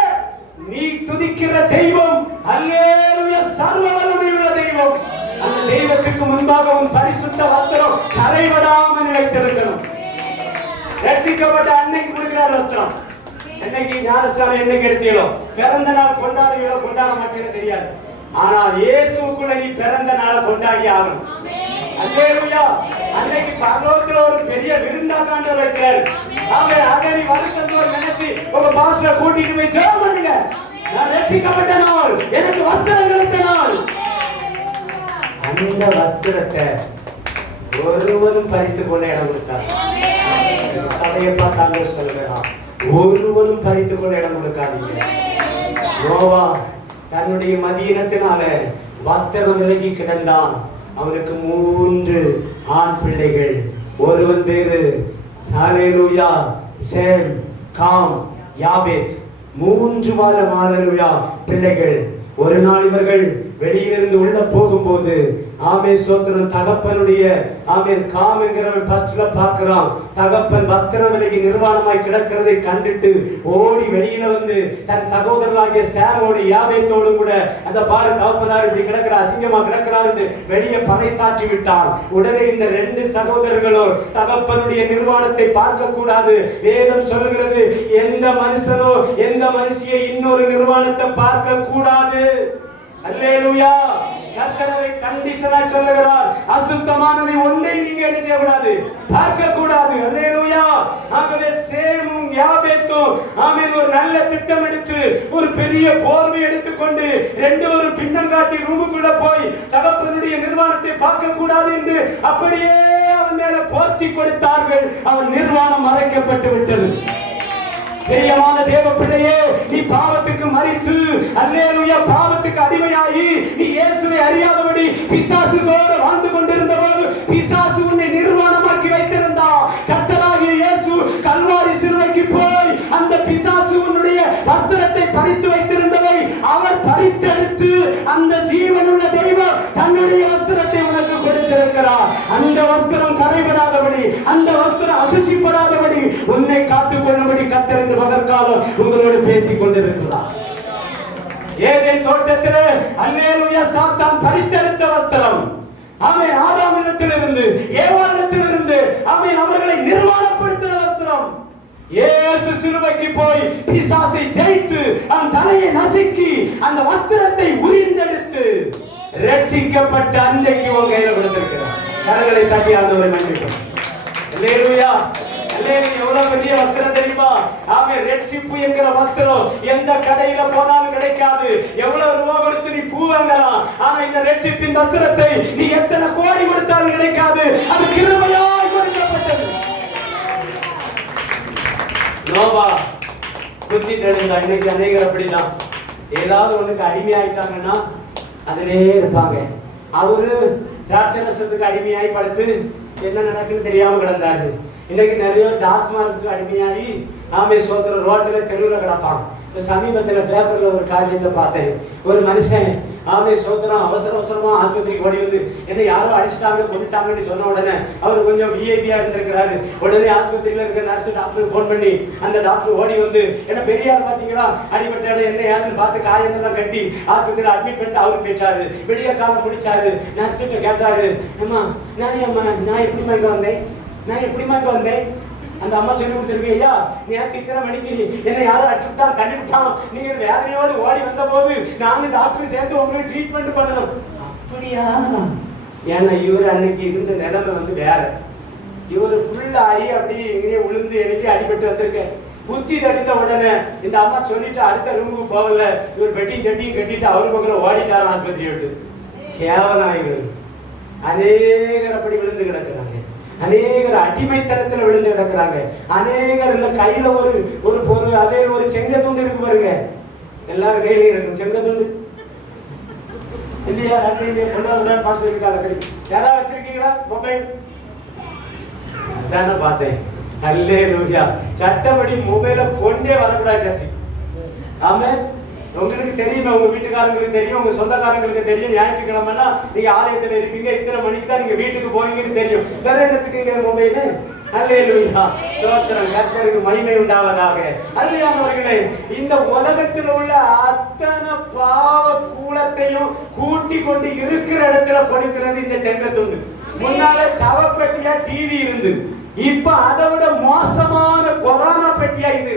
நீ துதிக்கிற தெய்வம் அல்லேலூயா சர்வ வல்லமையுள்ள தெய்வம். அந்த தெய்வத்துக்கு முன்பாக உன் பரிசுத்த வஸ்திரம் கரைபடாம நிலைத்திருக்கணும். ரட்சிக்கப்பட்ட அன்னைக்கு கொடுக்கிறார் வஸ்திரம். என்னைக்கு ஞானஸ்நானம் என்னைக்கு எடுத்தீங்களோ, பிறந்த நாள் கொண்டாடுவீங்களோ கொண்டாட மாட்டீங்கன்னு தெரியாது. ஆனா இயேசுக்குள்ள நீ பிறந்த நாளை கொண்டாடி ஆகணும். அல்லேலூயா. அன்னைக்கு பரலோகத்துல ஒரு பெரிய விருந்தாண்ட வைக்கிறார். ஆமென். அதை நீ வருஷத்தோடு நினைச்சு உங்க பாஸ்டரை கூட்டிட்டு போய் ஜெபம் பண்ணுங்க. நான் ரட்சிக்கப்பட்ட நாள், எனக்கு வஸ்திரம் கிடைத்த நாள். அந்த வஸ்திரத்தை ஒருவரும் பறித்துக் கொள்ள இடம் கொடுத்தார். சபையை பார்த்தாங்க சொல்லுகிறான், ஒருவரும் பறித்துக் கொள்ள இடம் கொடுக்காதீங்க. நோவா தன்னுடைய மதியினத்தினால வஸ்திரம் விலகி கிடந்தான். அவனுக்கு 3 ஆண் பிள்ளைகள். ஒருவன் பேரு ஹalleluya சேம், காம், யாபேத். 3 ஹalleluya பிள்ளைகள். ஒரு நாள் இவர்கள் வெளியிலிருந்து உள்ள போகும்போது ஆமே சோத்திரம். தகப்பனுடைய ஆமே காமெங்கிறவன் ஃபர்ஸ்ட்ல பார்க்கிறான். தகப்பன் வஸ்திர விலகி நிர்வாணமாய் கிடக்கிறதை கண்டுட்டு ஓடி வெளியில வந்து தன் சகோதரர்களாகிய சேரோடு யாபேத்தோடு கூட அந்த பாரு தகப்பனார் இப்படி கிடக்கிற அசிங்கமா கிடக்கிறார் என்று வெளியே பறைசாற்றி விட்டான். உடனே இந்த 2 சகோதரர்களும் தகப்பனுடைய நிர்வாணத்தை பார்க்க கூடாது. வேதம் சொல்லுகிறது, எந்த மனுஷனோ எந்த மனுஷியை இன்னொரு நிர்வாணத்தை பார்க்க கூடாது. அல்லேலூயா. கர்த்தரை கண்டிஷனா சொல்லுகிறார், அசுத்தமானதை ஒன்றை நீங்க என்ன செய்யக்கூடாது, பார்க்க கூடாது. அல்லேலூயா. ஆகவே சேமும் யாபேத்தும் ஆமென் ஒரு நல்ல திட்டம் எடுத்து ஒரு பெரிய போர்வை எடுத்துக்கொண்டு 2 ஒரு பின்னங்காட்டி ரூமுக்குள்ள போய் தகப்பனுடைய நிர்வாணத்தை பார்க்க கூடாது என்று அப்படியே அவன் மேல போர்த்தி கொடுத்தார்கள். அவன் நிர்வாணம் மறைக்கப்பட்டு விட்டது. பிரியமான தேவ பிள்ளையே, நீ பாவத்துக்கு மரித்து அல்லேலூயா பாவத்துக்கு அடிமையாகி நீ இயேசுவை அறியாதபடி பிசாசுகளோடு வாழ்ந்து கொண்டிருந்த போது பிசாசு உன்னை நிர்வாணமாக்கி வைத்திருந்தா. கர்த்தராகிய இயேசு கல்வாரி சிலுவைக்கு போய் அந்த பிசாசு உன்னுடைய வஸ்திரத்தை பறித்து வைத்திருந்ததை அவர் பறித்தெடுத்து அந்த ஜீவனுள்ள தெய்வம் தன்னுடைய வஸ்திரத்தை உனக்கு கொடுத்திருக்கிறார். அந்த வஸ்திரம் கரைபடாதபடி, அந்த வஸ்திரம் அசுசிப்படாதபடி உன்னை காத்துக் கொள்ளும்படி கர்த்தர் இந்த பகற்காலம் உங்களோடு பேசிக் கொண்டிருக்கிறார். ஏதேன் தோட்டத்திலே அல்லேலூயா சாத்தான் பறித்தெடுத்த வஸ்திரம் ஆமென் ஆதாமிடத்திலிருந்து ஏவாளிடத்திலிருந்து ஆமென் அவர்களை நிர்வாணப்படுத்தின வஸ்திரம் இயேசு சிலுவைக்கு போய் பிசாசை ஜெயித்து அந்த தலையை நசுக்கி அந்த வஸ்திரத்தை உரிந்தெடுத்து ரட்சிக்கப்பட்ட அன்றைக்கு உங்க கையில கொடுத்திருக்கிறார். கரங்களை தட்டி ஆண்டவரை நன்றிக்கிறோம். அல்லேலூயா. அல்லேலூயா. எவ்வளவு பெரிய வஸ்திரம் தெரியுமா? ஆமென். ரட்சிப்பு என்கிற வஸ்திரம் எந்த கடையில போனாலும் கிடைக்காது. எவ்வளவு ரூபா கொடுத்து நீ பூ வாங்கலாம், ஆனா இந்த ரட்சிப்பின் வஸ்திரத்தை நீ எத்தனை கோடி கொடுத்தாலும் கிடைக்காது. அது கிருபையாய் கொடுக்கப்பட்டது. நோவா புத்தி தெளிந்தா. இன்னைக்கு அநேகர் அப்படிதான், ஏதாவது ஒண்ணுக்கு அடிமையாயிட்டாங்கன்னா அதிலே இருப்பாங்க. அவரு திராட்சரசத்துக்கு அடிமையாய் படுத்து என்ன நடக்குன்னு தெரியாம கிடந்தாரு. இன்னைக்கு நிறைய டாஸ்மார்க்கு அடிமையாகி ஆமே சோத்திர ரோட்ல தெருவுல கிடப்பான். சமீபத்துல பேப்பர்ல ஒரு காரியத்தை பார்த்தேன். ஒரு மனுஷன் ஆமே சோத்திரம் அவசரமா ஆஸ்பத்திரிக்கு ஓடி வந்து என்ன யாரோ அடிச்சிட்டாங்க கொண்டுட்டாங்கன்னு சொன்ன உடனே அவர் கொஞ்சம் விஐபியா இருந்திருக்கிறாரு. உடனே ஆஸ்பத்திரியில இருக்க நர்ஸ் டாக்டருக்கு போன் பண்ணி அந்த டாக்டர் ஓடி வந்து என்ன பெரியார் பாத்தீங்களா அடிபட்ட இடம் என்ன ஏதுன்னு பார்த்து காயந்தெல்லாம் கட்டி ஆஸ்பத்திரியில அட்மிட் பண்ணிட்டு அவரு போயிட்டாரு. விடிய காலம் முடிச்சாரு. நர்ஸ்கிட்ட கேட்டாரு, அம்மா நான் எப்படிமா இங்க வந்தேன், நான் எப்படிமா இங்க வந்தேன்? அந்த அம்மா சொல்லி கொடுத்துருக்கு, ஐயா நேற்று இத்தனை மணிக்கு என்ன யாரும் அடிச்சுட்டான் தள்ளி விட்டான், நீங்க வேதனையோடு ஓடி வந்த போது நானும் டாக்டரும் சேர்ந்து உங்களுக்கு ட்ரீட்மெண்ட் பண்ணணும். அப்படியா? ஏன்னா இவர் அன்னைக்கு இருந்த நிலைமை வந்து வேற. இவர் ஃபுல்லாகி அப்படி இங்கே உளுந்து எனக்கு அடிபட்டு வந்திருக்கேன். புத்தி தடித்த உடனே இந்த அம்மா சொல்லிட்டு அடுத்த ரூமுக்கு போகல. இவர் பெட்டியும் சட்டியும் கட்டிட்டு அவரு பக்கம் ஓடிட்டார் ஆஸ்பத்திரி விட்டு. கேவலாயிரம் அநேகர் அப்படி விழுந்து கிடக்கிறாங்க. அநேகர் அடிமைத்தனத்துல விழுந்து கிடக்கிறாங்க. அநேகர் இல்ல கையில ஒரு பொருள் அதே ஒரு செங்கத்துண்டு இருக்கு பாருங்க. எல்லாரும் கையில இருக்கும் செங்கத்துண்டு இல்லையா? இல்லையா பாசம் இருக்காங்க. யாராவது வச்சிருக்கீங்களா மொபைல்? அதான பார்த்தேன். அல்லேலூயா. சட்டப்படி மொபைல கொண்டே வரக்கூடாது சர்ச்சு. ஆமே. உங்களுக்கு தெரியுமே, உங்க வீட்டுக்காரங்களுக்கு தெரியும், உங்க சொந்தக்காரங்களுக்கு தெரியும். ஞாயிற்றுக்கிழமைனா நீங்க ஆலயத்துல இருப்பீங்க, இத்தனை மணிக்கு தான் நீங்க வீட்டுக்கு போவீங்கன்னு தெரியும். வேற என்னத்துக்கு மொபைலு? அல்லேலூயா. சோத்திரம். கர்த்தருக்கு மகிமை உண்டாவதாக. அல்லேலூயானவர்களே, இந்த உலகத்தில் உள்ள அத்தனை பாவ கூலத்தையும் கூட்டி கொண்டு இருக்கிற இடத்துல கொடுக்கிறது இந்த செங்கத்துண்டு. முன்னால சவப்பெட்டியா டிவி இருந்து, இப்ப அதை விட மோசமான கொரோனா பெட்டியா இது.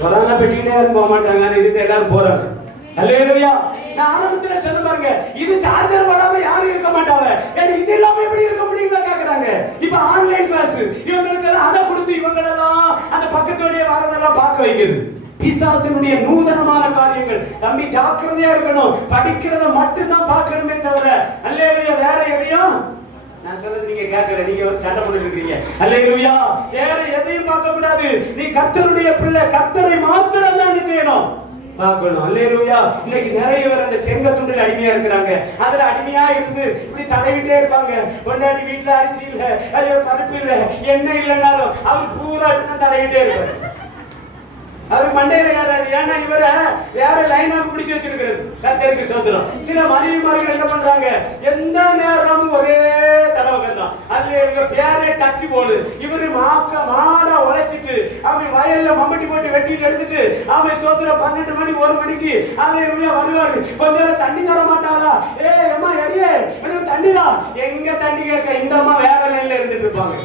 கொரோனா பெட்டிக்கிட்டே யாரும் போக மாட்டாங்க, இதுக்கு எல்லாரும் போறாங்க. அல்லேலூயா. நான் ஆரம்பத்துல சொன்ன பாருங்க, இது சார்ஜர் வராம யாரும் இருக்க மாட்டாங்க. ஏன்னா இது எல்லாமே எப்படி இருக்க முடியும்னு கேக்குறாங்க. இப்ப ஆன்லைன் கிளாஸ் இவங்களுக்கு எல்லாம் அதை கொடுத்து இவங்களெல்லாம் அந்த பக்கத்தோடைய வரதெல்லாம் பார்க்க வைக்குது. பிசாசினுடைய நூதனமான காரியங்கள். தம்பி ஜாக்கிரதையா இருக்கணும். படிக்கிறத மட்டும்தான் பார்க்கணுமே தவிர அல்லேலூயா வேற எதையும் நான் சொல்றது நீங்க கேட்கல. நீங்க வந்து சண்டை போட்டு இருக்கீங்க. அல்லேலூயா. வேற எதையும் பார்க்க கூடாது. நீ கர்த்தருடைய பிள்ளை, கர்த்தரை மாத்திரம் தான் செய்யணும், பார்க்கணும். அல்லேலூயா. இன்னைக்கு நிறைய பேர் அந்த செங்கத்துண்டில் அடிமையா இருக்கிறாங்க. அதுல அடிமையா இருந்து இப்படி தடவிட்டே இருப்பாங்க. கொண்டாடி வீட்டுல அரிசி இல்ல, ஐயோ பருப்பு இல்ல, எண்ணெய் இல்லைன்னாலும் அவர் பூரா தடவிட்டே இருப்பாரு. அவர் மண்டையில ஏறாரு. ஏன்னா இவரை வேற லைனா பிடிச்சு வச்சிருக்கிறது. கர்த்தருக்கு ஸ்தோத்திரம். சில மனைவிமார்கள் என்ன பண்றாங்க, எந்த நேரமும் ஒரே தடவை தான். அதுல இவங்க பேரே டச் போடு. இவரு மாடா உழைச்சிட்டு அவன் வயல்ல மம்பட்டி போட்டு வெட்டிட்டு எடுத்துட்டு அவன் ஸ்தோத்திரம் 12 மணி 1 மணிக்கு அவன் வருவாரு. கொஞ்ச நேரம் தண்ணி தர மாட்டாளா? அம்மா எடியே எனக்கு தண்ணிடா. எங்க தண்ணி கேட்க இந்த அம்மா வேற லைன்ல இருந்துட்டு இருப்பாங்க.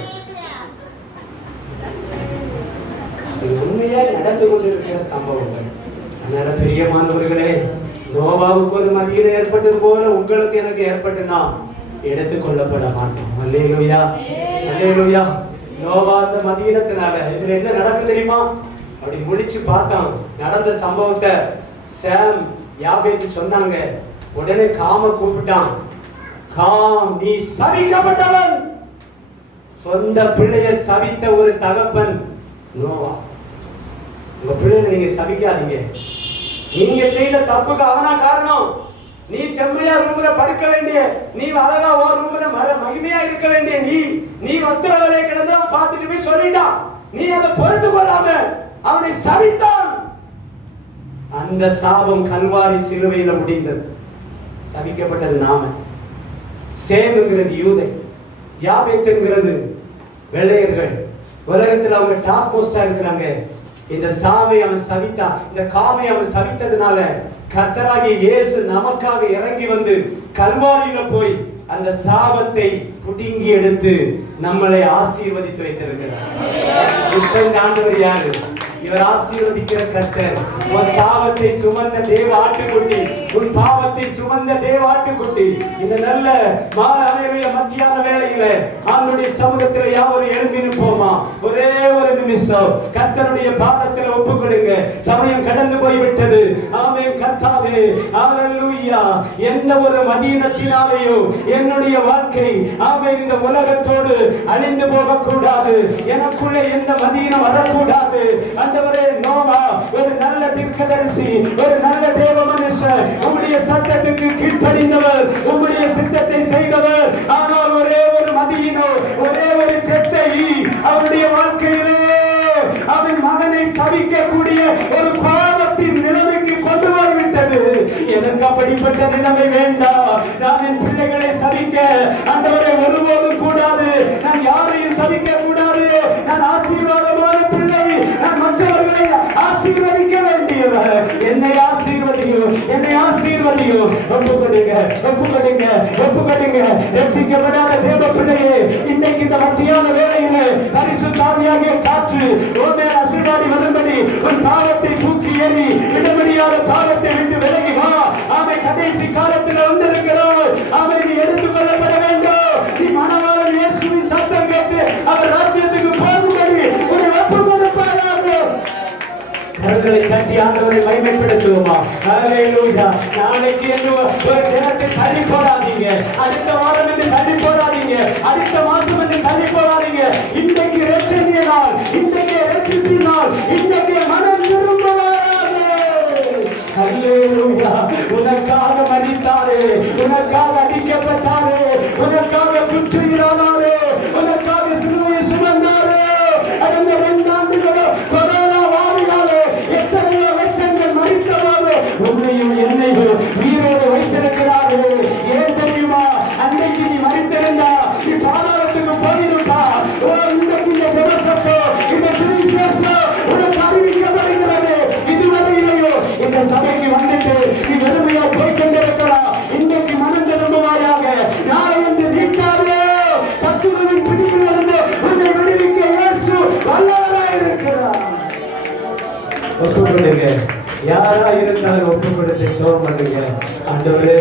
இது உண்மையா நடந்து கொண்டிருக்கிற சம்பவங்கள். அதனால பிரியமானவர்களே, நோவாவுக்கு ஒரு மதியம் ஏற்பட்டது போல உங்களுக்கு எனக்கு ஏற்பட்டுனா எடுத்துக்கொள்ளப்பட மாட்டோம். அல்லேலூயா, அல்லேலூயா. நோவா அந்த மதியத்தினால இதுல என்ன நடக்கும் தெரியுமா? அப்படி முடிச்சு பார்த்தான். நடந்த சம்பவத்தை சாம் யாபேத்து சொன்னாங்க. உடனே காம கூப்பிட்டான். காம், நீ சபிக்கப்பட்டவன். சொந்த பிள்ளையை சபித்த ஒரு தகப்பன் நோவா. உங்க பிள்ளைகளை நீங்க சபிக்காதீங்க. நீங்க செய்த தப்புக்கு அவனா காரணம். நீ செம்மையா ரூம்ல படுக்க வேண்டிய, நீ அழகா ஓர் ரூம்ல மகிமையா இருக்க வேண்டிய நீ வஸ்திர வேலையை கிடந்து பார்த்துட்டு போய் சொல்லிட்டான். நீ அதை பொறுத்து கொள்ளாம அவனை சபித்தான். அந்த சாபம் கல்வாரி சிலுவையில முடிந்தது. சபிக்கப்பட்டது நாம. சேம்ங்கிறது யூதை, யாபேத்துங்கிறது வெள்ளையர்கள். உலகத்தில் அவங்க டாப் மோஸ்டா இருக்கிறாங்க. இந்த சாவை அவன் சபித்தான். இந்த காமை அவன் சபித்ததுனால கர்த்தராகிய இயேசு நமக்காக இறங்கி வந்து கல்வாரியில போய் அந்த சாபத்தை புடுங்கி எடுத்து நம்மளை ஆசீர்வதித்து வைத்திருக்கிறார். இப்ப ஆண்டவர் யாரு? இவர் ஆசீர்வதிக்கிற கர்த்தர். உன் சாபத்தை சுமந்த தேவ ஆட்டுக்குட்டி, உன் பாவத்தை சுமந்த தேவ ஆட்டுக்குட்டி. இந்த நல்ல மாலைய மத்தியான வேளையில அவனுடைய சமூகத்தில் யாவரும் எழும்பி நிற்போமா? ஒரே ஒரு நிமிஷம் கர்த்தருடைய பாதத்தில் ஒப்பு கொடுங்க. சமயம் கடந்து போய்விட்டது. ஆமென் கர்த்தாவே, ஹalleluya. எந்த ஒரு மதீனத்தினாலேயோ என்னுடைய வாழ்க்கை ஆமென் இந்த உலகத்தோடு அழிந்து போக கூடாது. எனக்குள்ளே எந்த மதீனம் வரக்கூடாது. ஆண்டவரே, நோவா ஒரு நல்ல தீர்க்கதரிசி, ஒரு நல்ல தேவ மனுஷன், உம்முடைய சத்தத்துக்கு கீழ்ப்படிந்தவர், உம்முடைய சித்தத்தை செய்தவர். ஆனால் ஒரே ஒரு மதியினோ, ஒரே ஒரு செத்தை அவருடைய வாழ்க்கையிலே அவன் மகனை சபிக்கக்கூடிய ஒரு கோபத்தின் நிலைமைக்கு கொண்டு வந்துவிட்டது. எனக்கு அப்படிப்பட்ட நிலைமை வேண்டாம். நான் என் பிள்ளைகளை சபிக்க ஆண்டவரை ஒருபோதும் கூடாது. நான் யாரையும் சபிக்க கூடாது. நான் ஆசீர்வாதமான பிள்ளை. நான் மற்றவர்களை ஆசீர்வதிக்க வேண்டியவர். என்னை ஆசீர்வதியும், என்னை ஆசீர்வதியும். ஒப்புக்கொடுங்க, ஒப்புக்கொடுங்க, ஒப்புக்கொடுங்க. ரட்சிக்கப்படாத தேவ பிள்ளையே, இன்னைக்கு இந்த மத்தியான வேளையில பரிசுத்த ஆவியாகிய காற்று உன்மேல் அசைவாடி வரும்படி உன் பாவத்தை தூக்கி எறி, இடமறியாத பாவத்தை விட்டு விலகி வா. ஆமென். கடைசி காலத்தில் வந்திருக்கிறோம். ஆமென். நீ எடுத்துக் கொள்ளப்பட வேண்டும். நீ மணவாளன் இயேசுவின் சத்தம் கேட்டு அவர் ராஜ்யத்துக்கு போகும்படி உன்னை ஒப்புக் கொடுப்பாயாக. கரங்களை தட்டி ஆண்டவரை மகிமைப்படுத்துவோமா? ஹalleluya. நாளைக்கு என்று ஒரு தினத்தை தள்ளி போடாதீங்க. அடுத்த வாரம் என்று தள்ளி போடாதீங்க. அடுத்த மாசம் என்று தள்ளி போடாதீங்க. இன்றைக்கு ரட்சணிய நாள், இன்றைக்கு ரட்சிப்பின் நாள், இன்றைக்கு மனம் திரும்புவாராக. ஹalleluya. உனக்காக மரித்தாரே, உனக்காக அடிக்கப்பட்டாரே, உனக்காக குற்றியினாரே, உனக்காக சிலுவையை சுமந்தாரே. கடந்த 2 ஆண்டுகளோ கொரோனா வாரியாலே எத்தனையோ லட்சங்கள் மரித்தவாறு உன்னையும் என்னையும் உயிரோடு வைத்திருக்கிறாரே. ஏன் தெரியுமா? அன்னைக்கு நீ மரித்திருந்தா நீ பாதாளத்துக்கு போயிருப்பா. இன்றைக்கு இந்த ஜெபசத்தோ, இந்த சுவிசேஷம் உனக்கு அறிவிக்கப்படுகிறது. இதுவரையிலேயோ இந்த சபைக்கு வந்துட்டு நீ வெறுமையா போய்கொண்டிருக்கலாம். இன்றைக்கு மனம் திரும்புவாயாக. நாளை என்று நீக்காதே. சத்துருவின் பிடியில் இருந்து உன்னை விடுவிக்க இயேசு வல்லவராய் இருக்கிறார். ஒப்புக்கொள்ளுங்க. யாரா இருந்தாலும் ஒப்புக்கொடுத்து சோகம் பண்ணுங்க. ஆண்டவரே,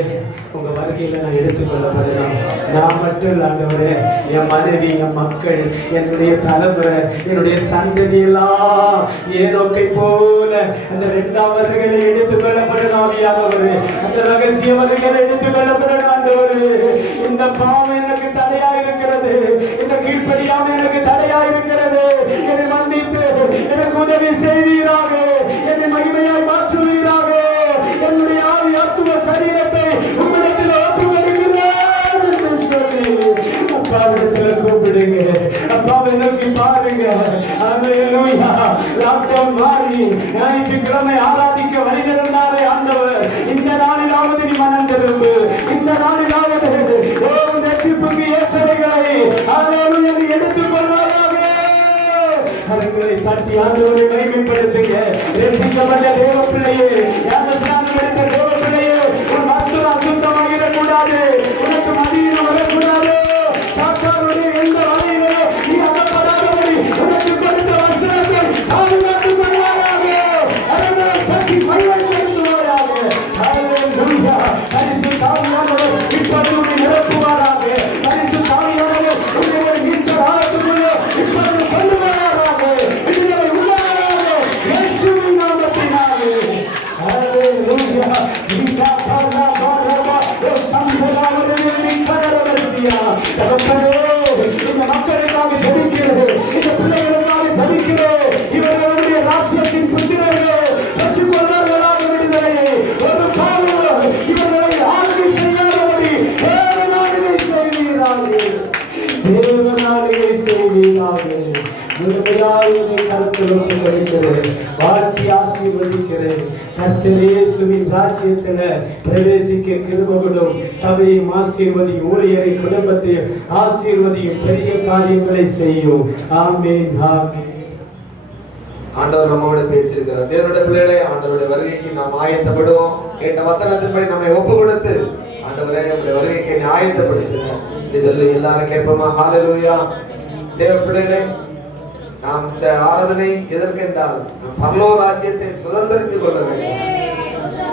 உங்க வருகையில நான் எடுத்துக்கொள்ளப்படலாம். நான் மட்டும் இல்ல ஆண்டவரே, என் மனைவி, என் மக்கள், என்னுடைய தலைமுறை, என்னுடைய சந்ததி எல்லாம் ஏனோக்கை போல அந்த 2ஆம் வருகையில எடுத்துக்கொள்ளப்படலாம். ஆண்டவரே, அந்த ரகசிய வருகையில எடுத்துக்கொள்ளப்படலாம். ஆண்டவரே, இந்த பாவம் எனக்கு தடையா இருக்கிறது, இந்த கீழ்ப்படியாம எனக்கு தடையா இருக்கிறது. என்னை மன்னித்து எனக்கு உதவி செய்வீராக. என்னை மகிமையாய் மாற்றுவீராக. என்னுடைய ஆவி ஆத்தும சரீரத்தை உம்மிடத்தில் ஒப்புக்கொடுக்கிறேன் என்று சொல்லி அப்பாவிடத்தில் கூப்பிடுங்க. அப்பாவை நோக்கி பாருங்க. ஹalleluya. லாக்டவுன் மாறி உம்மை ஆராதிக்க வழி தருகிறாரே ஆண்டவர். இந்த நாளிலாவது நீ மனம் திரும்பு. இந்த நாளிலாவது உன் ரட்சிப்புக்கு ஏற்றவைகளை அல்லேலூயா நீ எடுத்துக் கொள்வாயாக. கரங்களை தட்டி ஆண்டவரை மகிமைப்படுத்துங்க. ரட்சிக்கப்பட்ட தேவ பிள்ளையே, ஞானஸ்நானம் எடுத்த தேவ பிள்ளையே, உன் வஸ்திரம் அசுத்தமாகிடக்கூடாது. உனக்கு மதியம் வரக்கூடாது. சாத்தானுடைய எந்த வலையிலே நீ அகப்படாதபடி உனக்கு கொடுத்த வஸ்திரத்தை பாதுகாத்துக் கொள்வாயாக. கரங்களை தட்டி மகிமைப்படுத்துவாயாக. ஹல்லேலூயா. பரிசுத்த ஆவியானவர் இப்பொழுது உன்னை நிரப்புவாராக. பரிசுத்த ஆவியானவர் உன்னை ஒரு நீச்சல் ஆழத்துக்குள்ளே இப்பொழுது கொண்டு வருவாராக. இதுவரை உள்ளாராக இயேசுவின் நாமத்தினாலே. ஹல்லேலூயா. இந்த மக்களுக்காக ஜெபிக்கிறேன். இந்த பிள்ளைகளுக்காக ஜெபிக்கிறேன். இவர்களுடைய ராஜ்யத்தின் புத்திரர்கள் பெற்றுக்கொள்வார்களாக விடுதலையை. ஒரு பாவம் இவர்களை ஆளுகை செய்யாதபடி தேவனாளுகை செய்வீராக. தேவனாளுகை செய்வீராக. முழுமையாயுமே கருத்தில் ஒப்புக் கொடுக்கிறேன். வாழ்த்தி ஆசீர்வதிக்கிறேன். கர்த்தர் இயேசுவின் ராஜ்யத்தில் பிரவேசிக்க கிருபைகளும் சபையும் ஆசீர்வதியும், ஊழியரை குடும்பத்தையும் ஆசீர்வதியும், பெரிய காரியங்களை செய்யும். ஆமென், ஆமென். ஆண்டவர் நம்மோடு பேசியிருக்கிறார். தேவனுடைய பிள்ளைகளே, ஆண்டவருடைய வருகைக்கு நாம் ஆயத்தப்படுவோம். கேட்ட வசனத்தின்படி நம்மை ஒப்பு கொடுத்து ஆண்டவரே நம்முடைய வருகைக்கு ஆயத்தப்படுத்துங்க. சொல்லி எல்லாரும் கேட்போமா? ஹல்லேலூயா. தேவ பிள்ளைகளே, நாம் இந்த ஆராதனை எதற்கென்றால் நாம் பரலோக ராஜ்யத்தை சுதந்திரித்துக் கொள்ள வேண்டும்.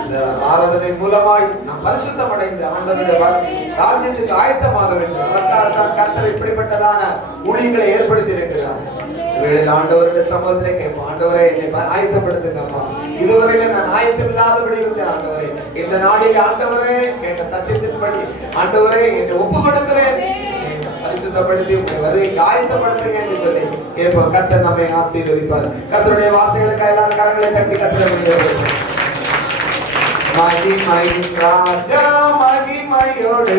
இந்த ஆராதனை மூலமாய் நாம் பரிசுத்தம் அடைந்து ஆண்டவருடைய ராஜ்யத்துக்கு ஆயத்தமாக வேண்டும். அதற்காக தான் கர்த்தர் இப்படிப்பட்டதான ஊழியங்களை ஏற்படுத்தி இருக்கிறார். வேளையில் ஆண்டவருடைய சமூகத்திலே கேட்போம், ஆண்டவரே என்னை ஆயத்தப்படுத்துங்கப்பா. இதுவரையில நான் ஆயத்தம் இல்லாதபடி இருந்தேன் ஆண்டவரே. இந்த நாளில் ஆண்டவரே கேட்ட சத்தியத்தின்படி ஆண்டவரே என்னை ஒப்பு கொடுக்கிறேன். பரிசுத்தப்படுத்தி உங்களுடைய வருகைக்கு ஆயத்தப்படுத்துங்க என்று சொல்லி கேட்போம். கர்த்தர் நம்மை ஆசீர்வதிப்பார். கர்த்தருடைய வார்த்தைகளுக்கு எல்லாரும் கரங்களை தட்டி கர்த்தரை மகிமை ராஜா மகிமையோடு